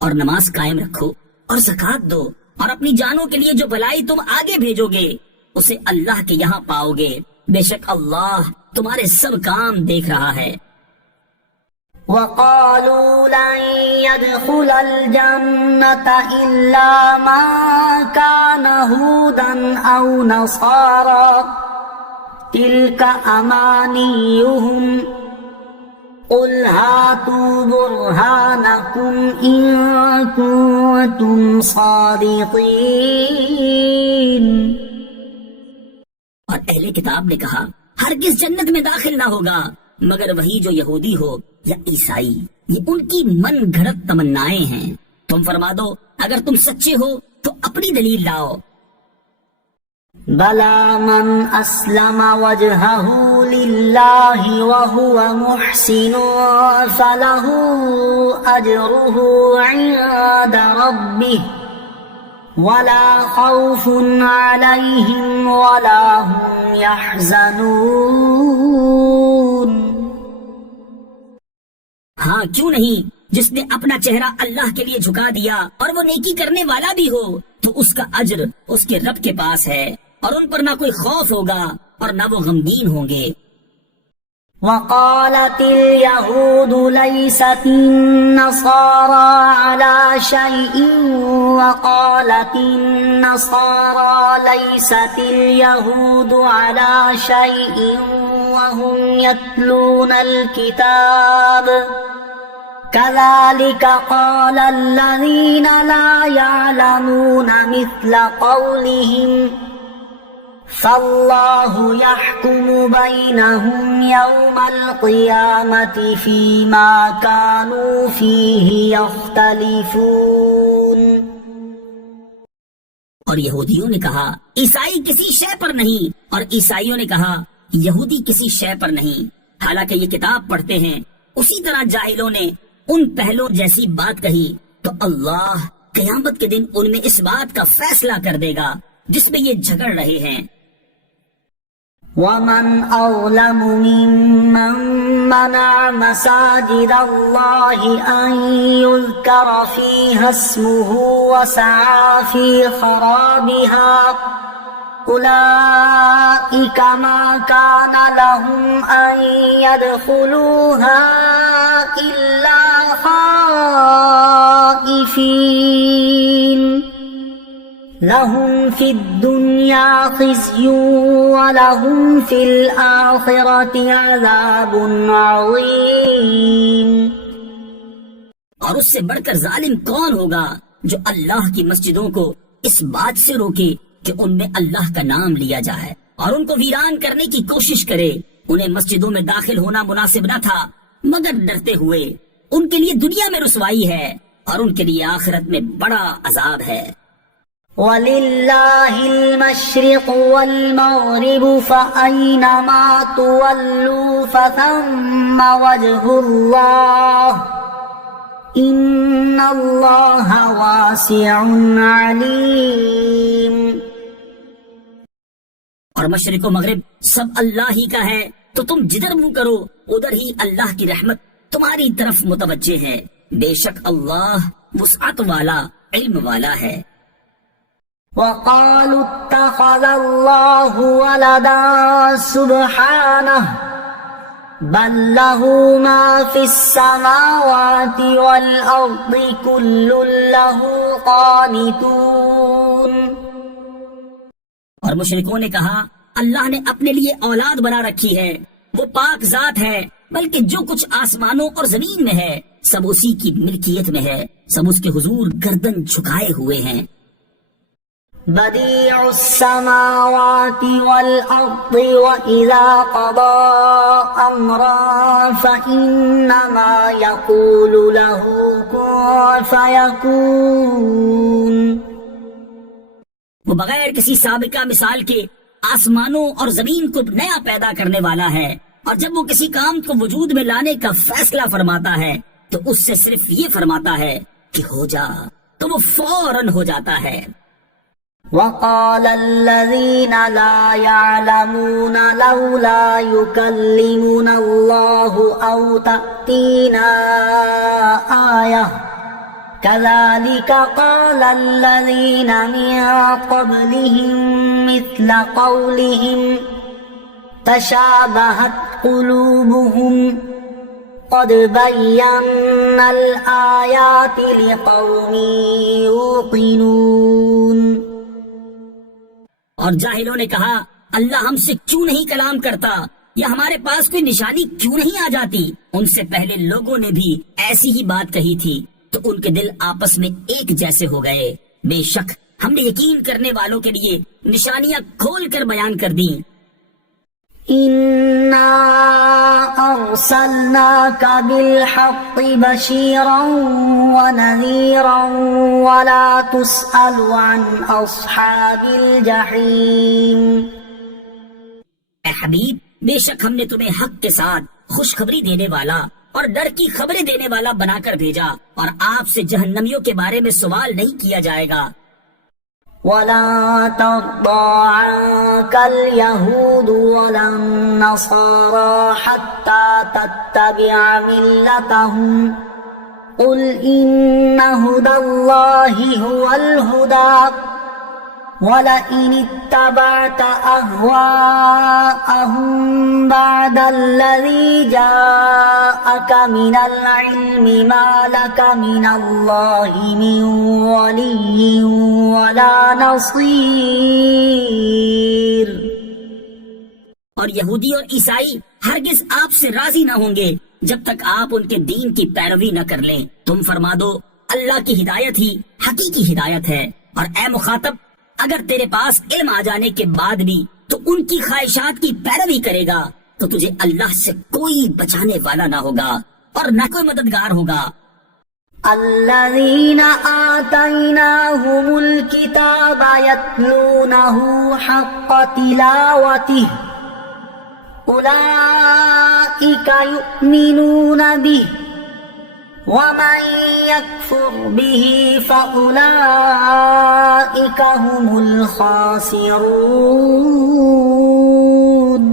اور نماز قائم رکھو اور زکوٰۃ دو اور اپنی جانوں کے لیے جو بھلائی تم آگے بھیجو گے اسے اللہ کے یہاں پاؤ گے، بے شک اللہ تمہارے سب کام دیکھ رہا ہے۔ وقالوا لن يدخل الجنة إلا من كان هودا أو نصارى تلك أمانيهم قل هاتوا برهانكم إن كنتم صادقين۔ اور اہل کتاب نے کہا ہرگز جنت میں داخل نہ ہوگا مگر وہی جو یہودی ہو یا عیسائی، یہ ان کی من گھڑت تمنائیں ہیں۔ تم فرما دو اگر تم سچے ہو تو اپنی دلیل لاؤ۔ بلى من أسلم وجهه لله وهو محسن فله أجره عند ربه ولا خوف عليهم ولا هم يحزنون۔ ہاں کیوں نہیں، جس نے اپنا چہرہ اللہ کے لیے جھکا دیا اور وہ نیکی کرنے والا بھی ہو تو اس کا اجر اس کے رب کے پاس ہے، اور ان پر نہ کوئی خوف ہوگا اور نہ وہ غمگین ہوں گے۔ وقالت اليهود ليست النصارى على شيء وقالت النصارى ليست اليهود على شيء وهم يتلون الكتاب كذلك قال الذين لا يعلمون مثل قولهم فالله يحكم بينهم يوم القيامة فيما كانوا فيه يختلفون۔ اور یہودیوں نے کہا عیسائی کسی شے پر نہیں، اور عیسائیوں نے کہا یہودی کسی شے پر نہیں، حالانکہ یہ کتاب پڑھتے ہیں۔ اسی طرح جاہلوں نے ان پہلوں جیسی بات کہی تو اللہ قیامت کے دن ان میں اس بات کا فیصلہ کر دے گا جس میں یہ جھگڑ رہے ہیں۔ ومن أظلم ممن منع مساجد الله أن يذكر فيها اسمه وسعى في خرابها أولئك ما كان لهم أن يدخلوها إلا خائفين لهم في الدنيا خزي ولهم في الآخرة عذاب عظيم۔ اور اس سے بڑھ کر ظالم کون ہوگا جو اللہ کی مسجدوں کو اس بات سے روکے کہ ان میں اللہ کا نام لیا جائے اور ان کو ویران کرنے کی کوشش کرے۔ انہیں مسجدوں میں داخل ہونا مناسب نہ تھا مگر ڈرتے ہوئے، ان کے لیے دنیا میں رسوائی ہے اور ان کے لیے آخرت میں بڑا عذاب ہے۔ وَلِلَّهِ الْمَشْرِقُ وَالْمَغْرِبُ فَأَيْنَمَا تُوَلُّوا فَثَمَّ وَجْهُ اللَّهِ إِنَّ اللَّهَ وَاسِعٌ عَلِيمٌ۔ اور مشرق و مغرب سب اللہ ہی کا ہے، تو تم جدھر منہ کرو ادھر ہی اللہ کی رحمت تمہاری طرف متوجہ ہے، بے شک اللہ وسعت والا علم والا ہے۔ وقالوا اتخذ الله ولدا سبحانه بل له ما في السماوات والأرض كل له قانتون۔ اور مشرکوں نے کہا اللہ نے اپنے لیے اولاد بنا رکھی ہے، وہ پاک ذات ہے، بلکہ جو کچھ آسمانوں اور زمین میں ہے سب اسی کی ملکیت میں ہے، سب اس کے حضور گردن جھکائے ہوئے ہیں۔ بديع السماوات والأرض وإذا قضى أمرا فإنما يقول له كن فيكون۔ وہ بغیر کسی سابقہ مثال کے آسمانوں اور زمین کو نیا پیدا کرنے والا ہے، اور جب وہ کسی کام کو وجود میں لانے کا فیصلہ فرماتا ہے تو اس سے صرف یہ فرماتا ہے کہ ہو جا، تو وہ فوراً ہو جاتا ہے۔ وقال الذين لا يعلمون لولا يكلمنا الله أو تأتينا آية كذلك قال الذين من قبلهم مثل قولهم تشابهت قلوبهم قد بينا الآيات لقوم يوقنون۔ اور جاہلوں نے کہا اللہ ہم سے کیوں نہیں کلام کرتا، یا ہمارے پاس کوئی نشانی کیوں نہیں آ جاتی؟ ان سے پہلے لوگوں نے بھی ایسی ہی بات کہی تھی، تو ان کے دل آپس میں ایک جیسے ہو گئے۔ بے شک ہم نے یقین کرنے والوں کے لیے نشانیاں کھول کر بیان کر دیں۔ إنا أرسلناك بالحق بشيرا ونذيرا ولا تسأل عن أصحاب الجحيم۔ اے حبیب، بے شک ہم نے تمہیں حق کے ساتھ خوشخبری دینے والا اور ڈر کی خبریں دینے والا بنا کر بھیجا، اور آپ سے جہنمیوں کے بارے میں سوال نہیں کیا جائے گا۔ وَلَن تَرْضَىٰ عَنكَ الْيَهُودُ وَلَا النَّصَارَىٰ حَتَّىٰ تَتَّبِعَ مِلَّتَهُمْ قُلْ إِنَّ هُدَى اللَّهِ هُوَ الْهُدَىٰ وَلَئِنِ اتَّبَعْتَ أَهْوَاءَهُم بَعْدَ الَّذِي جَاءَكَ مِنَ الْعِلْمِ مَا لَكَ مِنَ اللَّهِ مِن وَلِيٍّ وَلَا نَصِيرٍ۔ اور یہودی اور عیسائی ہرگز آپ سے راضی نہ ہوں گے جب تک آپ ان کے دین کی پیروی نہ کر لیں۔ تم فرما دو اللہ کی ہدایت ہی حقیقی ہدایت ہے، اور اے مخاطب اگر تیرے پاس علم آ جانے کے بعد بھی تو ان کی خواہشات کی پیروی کرے گا تو تجھے اللہ سے کوئی بچانے والا نہ ہوگا اور نہ کوئی مددگار ہوگا۔ الذين آتيناهم الكتاب يتلونه حق تلاوته أولئك يؤمنون به ومن يكفر به فأولئك هم الخاسرون۔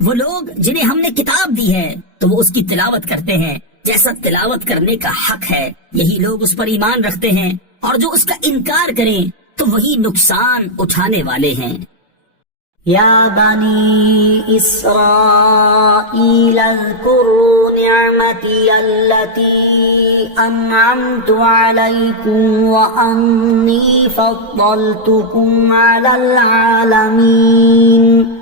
وہ لوگ جنہیں ہم نے کتاب دی ہے تو وہ اس کی تلاوت کرتے ہیں جیسا تلاوت کرنے کا حق ہے، یہی لوگ اس پر ایمان رکھتے ہیں، اور جو اس کا انکار کریں تو وہی نقصان اٹھانے والے ہیں۔ يا بني إسرائيل اذكروا نعمتي التي أنعمت عليكم وأني فضلتكم على العالمين۔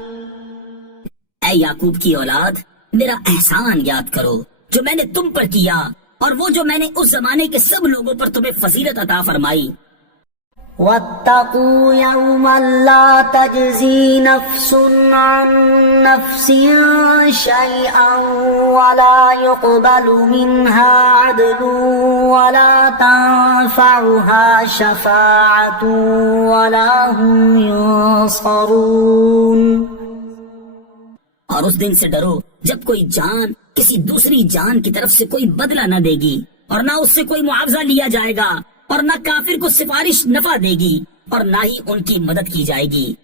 اے یعقوب کی اولاد، میرا احسان یاد کرو جو میں نے تم پر کیا، اور وہ جو میں نے اس زمانے کے سب لوگوں پر تمہیں فضیلت عطا فرمائی۔ واتقوا يوما لا تجزي نفس عن نفس شيئا ولا يقبل منها عدل ولا تنفعها شفاعة ولا هم ينصرون۔ اور اس دن سے ڈرو جب کوئی جان کسی دوسری جان کی طرف سے کوئی بدلہ نہ دے گی، اور نہ اس سے کوئی معاوضہ لیا جائے گا، اور نہ کافر کو سفارش نفع دے گی، اور نہ ہی ان کی مدد کی جائے گی۔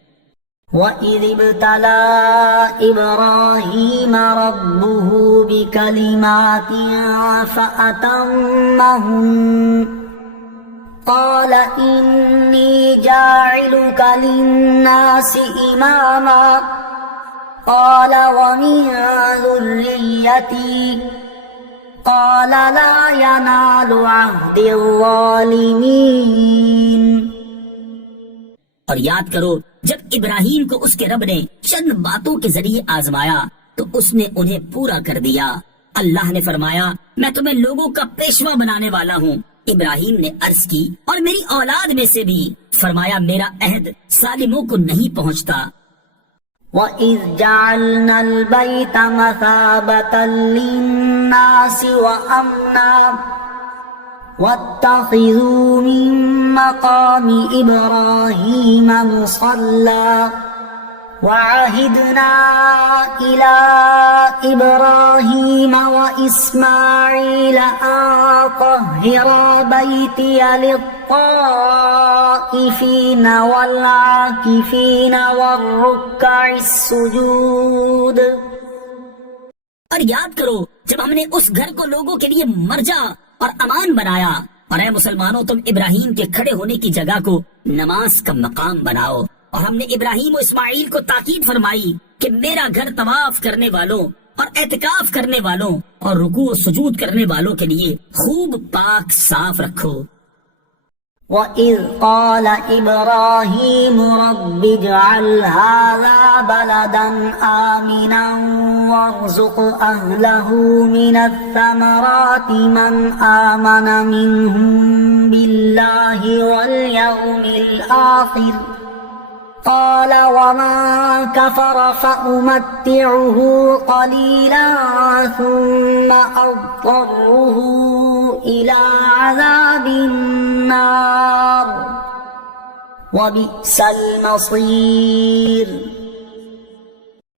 وَإِذِ ابْتَلَىٰ إِبْرَاهِيمَ رَبُّهُ بِكَلِمَاتٍ فَأَتَمَّهُنَّ قَالَ إِنِّي جَاعِلُكَ لِلنَّاسِ إِمَامًا قَالَ وَمِن ذُرِّيَّتِي قال لا ينال عهد الظالمين۔ اور یاد کرو جب ابراہیم کو اس کے رب نے چند باتوں کے ذریعے آزمایا تو اس نے انہیں پورا کر دیا۔ اللہ نے فرمایا میں تمہیں لوگوں کا پیشوا بنانے والا ہوں۔ ابراہیم نے عرض کی اور میری اولاد میں سے بھی، فرمایا میرا عہد ظالموں کو نہیں پہنچتا۔ وَإِذْ جَعَلْنَا الْبَيْتَ مَثَابَةً لِلنَّاسِ وَأَمْنًا وَاتَّخِذُوا مِن مَّقَامِ إِبْرَاهِيمَ مُصَلًّى وَعَهِدْنَا إِلَىٰ إِبْرَاهِيمَ وَإِسْمَاعِيلَ أَن طَهِّرَا بَيْتِيَ لِلطَّائِفِينَ وَالْعَاكِفِينَ وَالرُّكَّعِ السُّجُودِ۔ اور یاد کرو جب ہم نے اس گھر کو لوگوں کے لیے مرجع اور امان بنایا، اور اے مسلمانوں تم ابراہیم کے کھڑے ہونے کی جگہ کو نماز کا مقام بناؤ، اور ہم نے ابراہیم و اسماعیل کو تاکید فرمائی کہ میرا گھر طواف کرنے والوں اور اعتکاف کرنے والوں اور رکوع و سجود کرنے والوں کے لیے خوب پاک صاف رکھو۔ وَإِذْ قَالَ إِبْرَاهِيمُ رَبِّ اجْعَلْ هَٰذَا بَلَدًا آمِنًا وَارْزُقْ أَهْلَهُ مِنَ الثَّمَرَاتِ مَنْ آمَنَ مِنْهُمْ بِاللَّهِ وَالْيَوْمِ الْآخِرِ قال ومن كفر فأمتعه قليلا ثم أضطره إلى عذاب النار وبئس المصير۔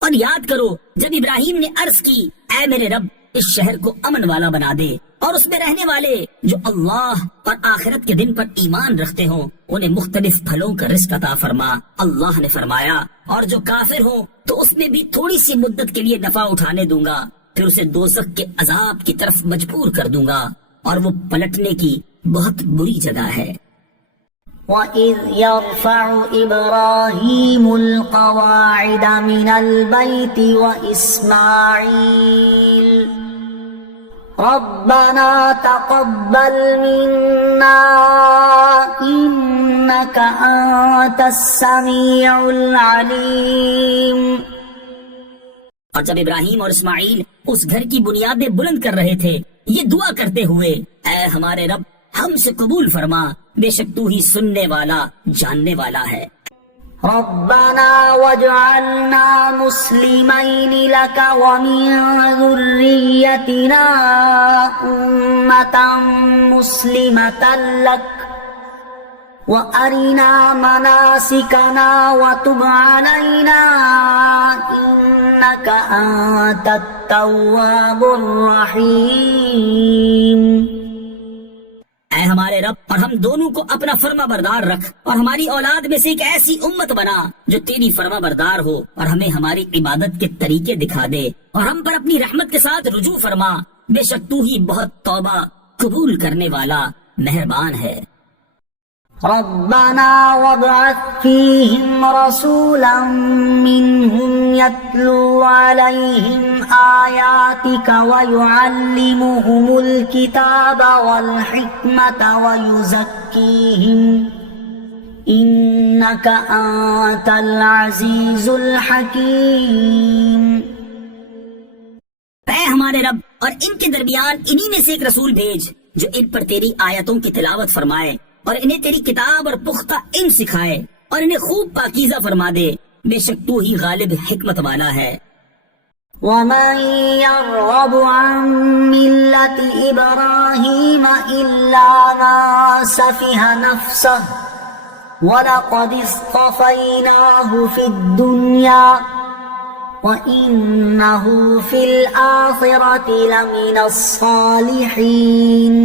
اور یاد کرو جب ابراہیم نے عرض کی اے میرے رب اس شہر کو امن والا بنا دے اور اس میں رہنے والے جو اللہ اور آخرت کے دن پر ایمان رکھتے ہوں انہیں مختلف پھلوں کا رزق عطا فرما۔ اللہ نے فرمایا اور جو کافر ہوں تو اس میں بھی تھوڑی سی مدت کے لیے نفع اٹھانے دوں گا، پھر اسے دوزخ کے عذاب کی طرف مجبور کر دوں گا، اور وہ پلٹنے کی بہت بری جگہ ہے۔ وَإِذْ يَرْفَعُ إِبْرَاهِيمُ الْقَوَاعِدَ مِنَ الْبَيْتِ وَإِسْمَاعِيلُ رَبَّنَا تَقَبَّلْ مِنَّا إِنَّكَ أَنْتَ السَّمِيعُ الْعَلِيمُ۔ اور جب ابراہیم اور اسماعیل اس گھر کی بنیادیں بلند کر رہے تھے یہ دعا کرتے ہوئے اے ہمارے رب ہم سے قبول فرما، بے شک تو ہی سننے والا جاننے والا ہے۔ ربنا واجعلنا مسلمين لك ومن ذريتنا أمة مسلمة لك وأرنا مناسكنا وتب علينا إنك أنت التواب الرحيم۔ اے ہمارے رب اور ہم دونوں کو اپنا فرما بردار رکھ، اور ہماری اولاد میں سے ایک ایسی امت بنا جو تیری فرما بردار ہو، اور ہمیں ہماری عبادت کے طریقے دکھا دے، اور ہم پر اپنی رحمت کے ساتھ رجوع فرما، بے شک تو ہی بہت توبہ قبول کرنے والا مہربان ہے۔ ربنا وابعث فيهم رسولا منهم يتلو عليهم آياتك ويعلمهم الكتاب والحكمة ويزكيهم إنك أنت العزيز الحكيم۔ اے ہمارے رب اور ان کے درمیان انہی میں سے ایک رسول بھیج جو ان پر تیری آیتوں کی تلاوت فرمائے اور انہیں تیری کتاب اور پختہ علم سکھائے اور انہیں خوب پاکیزہ فرما دے، بے شک تو ہی غالب حکمت والا ہے۔ وَمَن يَرْغَبُ عَن مِّلَّةِ إِبْرَاهِيمَ إِلَّا مَن سَفِهَ نَفْسَهُ وَلَقَدِ اصْطَفَيْنَاهُ فِي الدُّنْيَا وَإِنَّهُ فِي الْآخِرَةِ لَمِنَ الصَّالِحِينَ۔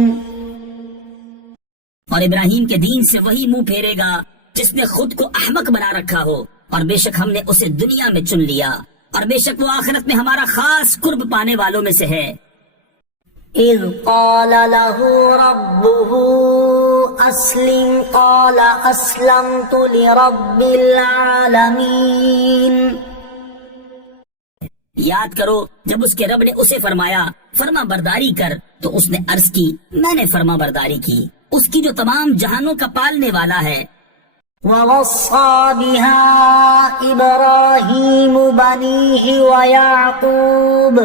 اور ابراہیم کے دین سے وہی منہ پھیرے گا جس نے خود کو احمق بنا رکھا ہو، اور بے شک ہم نے اسے دنیا میں چن لیا، اور بے شک وہ آخرت میں ہمارا خاص قرب پانے والوں میں سے ہے۔ اذ قال له ربه اسلم قال اسلمت لرب العالمین۔ یاد کرو جب اس کے رب نے اسے فرمایا فرما برداری کر تو اس نے عرض کی میں نے فرما برداری کی اس کی جو تمام جہانوں کا پالنے والا ہے۔ وَوَصَّى بِهَا إِبْرَاهِيمُ بَنِيهِ وَيَعْقُوبُ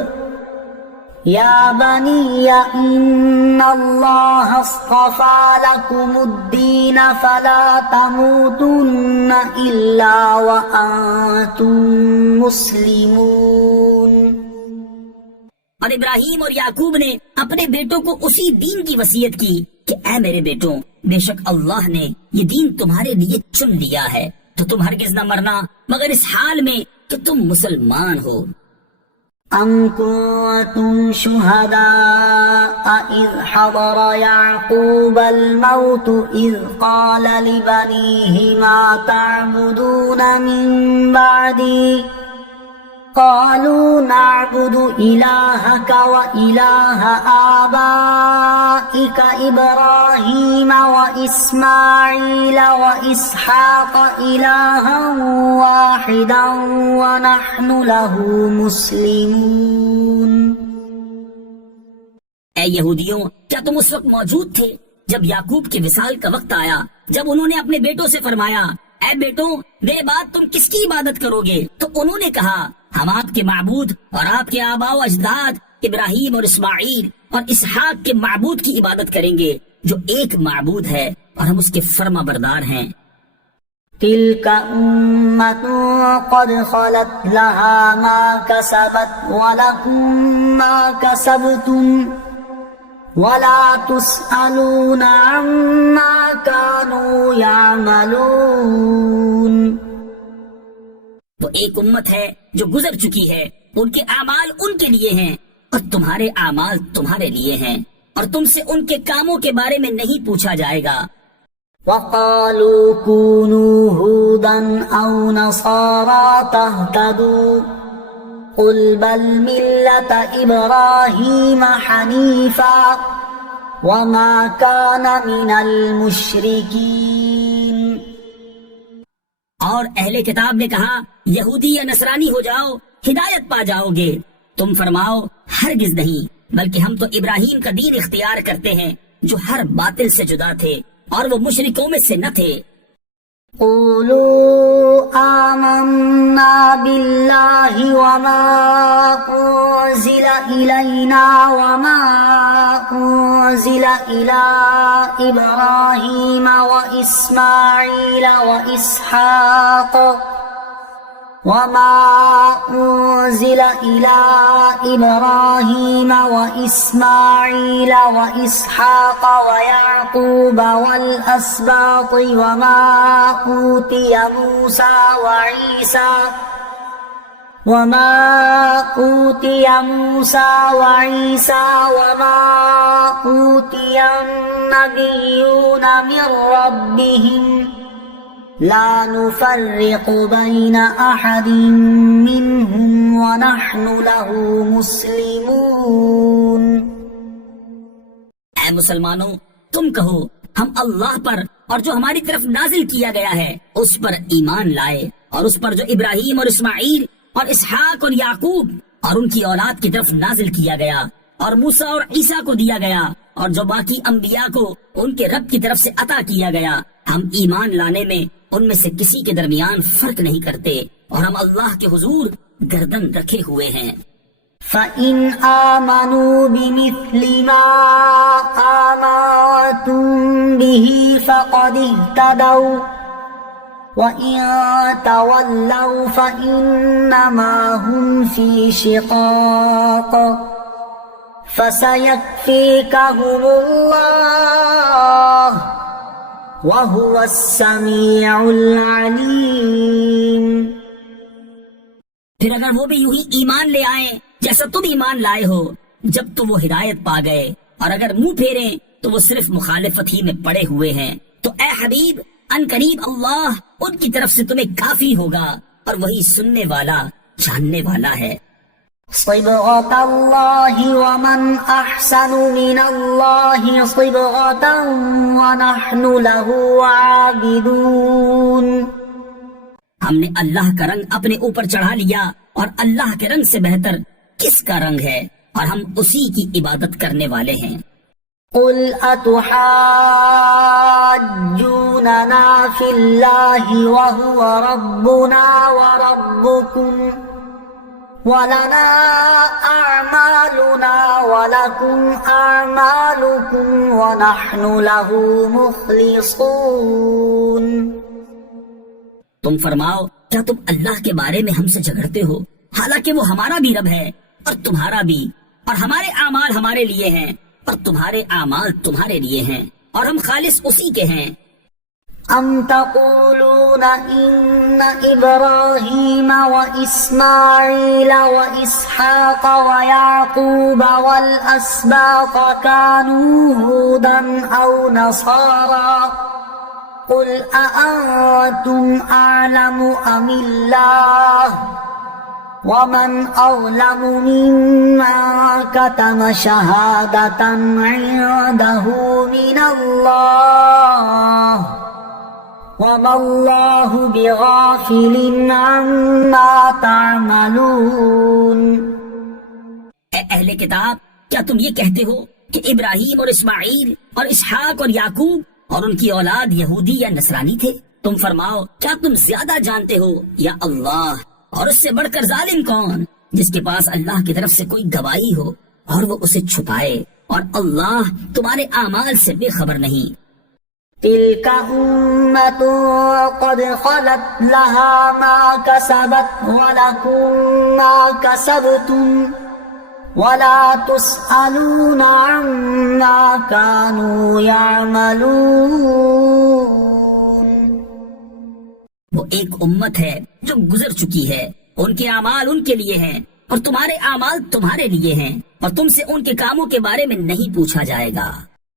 يَا بَنِيَّ إِنَّ اللَّهَ اصْطَفَى لَكُمُ الدِّينَ فَلَا تَمُوتُنَّ إِلَّا وَأَنْتُمْ مُسْلِمُونَ۔ اور ابراہیم اور یعقوب نے اپنے بیٹوں کو اسی دین کی وصیت کی کہ اے میرے بیٹوں بے شک اللہ نے یہ دین تمہارے لیے چن لیا ہے تو تم ہرگز نہ مرنا مگر اس حال میں کہ تم مسلمان ہو۔ ام کنتم شہداء اذ حضر یعقوب الموت اذ قال لبنیہ ما تعبدون من بعدی قالوا نعبد إلهك وإله آبائك إبراهيم وإسماعيل وإسحاق إلها واحدا ونحن له مسلمون. اے یہودیوں، کیا تم اس وقت موجود تھے جب یعقوب کے وصال کا وقت آیا، جب انہوں نے اپنے بیٹوں سے فرمایا اے بیٹوں میرے بعد تم کس کی عبادت کرو گے؟ تو انہوں نے کہا ہم آپ کے معبود اور آپ کے آباء و اجداد ابراہیم اور اسماعیل اور اسحاق کے معبود کی عبادت کریں گے جو ایک معبود ہے اور ہم اس کے فرما بردار ہیں. تلك أمة قد خلت لها ما كسبت ولكم ما كسبتم ولا تسألون عما كانوا يعملون. وہ ایک امت ہے جو گزر چکی ہے، ان کے اعمال ان کے لیے ہیں اور تمہارے اعمال تمہارے لیے ہیں، اور تم سے ان کے کاموں کے بارے میں نہیں پوچھا جائے گا. وقالوا كونوا هودا أو نصارى تهتدوا قل بل ملة إبراهيم حنيفا وما كان من المشركين. اور اہل کتاب نے کہا یہودی یا نصرانی ہو جاؤ ہدایت پا جاؤ گے. تم فرماؤ ہرگز نہیں، بلکہ ہم تو ابراہیم کا دین اختیار کرتے ہیں جو ہر باطل سے جدا تھے اور وہ مشرکوں میں سے نہ تھے. قولوا آمنا بالله وما أنزل إلينا وما أنزل إلى إبراهيم وإسماعيل وإسحاق وما أنزل إلى إبراهيم وإسماعيل وإسحاق ويعقوب والأسباط وما أوتي موسى وعيسى وما أوتي النبيون من ربهم لا نفرق بين أحد منهم ونحن له مسلمون. اے مسلمانوں، تم کہو ہم اللہ پر اور جو ہماری طرف نازل کیا گیا ہے اس پر ایمان لائے، اور اس پر جو ابراہیم اور اسماعیل اور اسحاق اور یعقوب اور ان کی اولاد کی طرف نازل کیا گیا، اور موسیٰ اور عیسیٰ کو دیا گیا، اور جو باقی انبیاء کو ان کے رب کی طرف سے عطا کیا گیا. ہم ایمان لانے میں ان میں سے کسی کے درمیان فرق نہیں کرتے، اور ہم اللہ کے حضور گردن رکھے ہوئے ہیں. فَإِنْ آمَنُوا بِمِثْلِ مَا آمَنْتُمْ بِهِ فَقَدِ اهْتَدَوْا وَإِنْ تَوَلَّوْا فَإِنَّمَا هُمْ فِي شِقَاقٍ فَسَيَكْفِيكَهُمُ اللَّهُ وَهُوَ السَّمِيعُ الْعَلِيمُ. پھر اگر وہ بھی یوں ہی ایمان لے آئیں جیسا تم ایمان لائے ہو جب تو وہ ہدایت پا گئے، اور اگر منہ پھیریں تو وہ صرف مخالفت ہی میں پڑے ہوئے ہیں. تو اے حبیب ان قریب اللہ ان کی طرف سے تمہیں کافی ہوگا، اور وہی سننے والا جاننے والا ہے. صبغة الله ومن أحسن من الله صبغة ونحن له عابدون. ہم نے اللہ کا رنگ اپنے اوپر چڑھا لیا، اور اللہ کے رنگ سے بہتر کس کا رنگ ہے، اور ہم اسی کی عبادت کرنے والے ہیں. قل أتحاجوننا في الله وهو ربنا وربكم وَلَنَا أَعْمَالُنَا وَلَكُمْ أَعْمَالُكُمْ وَنَحْنُ لَهُ مُخْلِصُونَ. تم فرماؤ کیا تم اللہ کے بارے میں ہم سے جھگڑتے ہو، حالانکہ وہ ہمارا بھی رب ہے اور تمہارا بھی، اور ہمارے اعمال ہمارے لیے ہیں اور تمہارے اعمال تمہارے لیے ہیں، اور ہم خالص اسی کے ہیں. أَمْ تَقُولُونَ إِنَّ إِبْرَاهِيمَ وَإِسْمَاعِيلَ وَإِسْحَاقَ وَيَعْقُوبَ وَالْأَسْبَاطَ كَانُوا هُودًا أَوْ نَصَارَى قُلْ أَأَنْتُمْ أَعْلَمُ أَمِ اللَّهُ ومن أظلم ممن كتم شهادة عنده من الله وما الله بغافل عما تعملون۔ اے اہل کتاب، کیا تم یہ کہتے ہو کہ ابراہیم اور اسماعیل اور اسحاق اور یعقوب اور ان کی اولاد یہودی یا نصرانی تھے؟ تم فرماؤ، کیا تم زیادہ جانتے ہو یا اللہ؟ اور اس سے بڑھ کر ظالم کون، جس کے پاس اللہ کی طرف سے کوئی گواہی ہو اور وہ اسے چھپائے، اور اللہ تمہارے اعمال سے بے خبر نہیں۔ تلك أمة قد خلت لها ما كسبت ولكم ما كسبتم ولا تسألون عما كانوا يعملون۔ وہ ایک امت ہے جو گزر چکی ہے، ان کے اعمال ان کے لیے ہیں اور تمہارے اعمال تمہارے لیے ہیں، اور تم سے ان کے کاموں کے بارے میں نہیں پوچھا جائے گا۔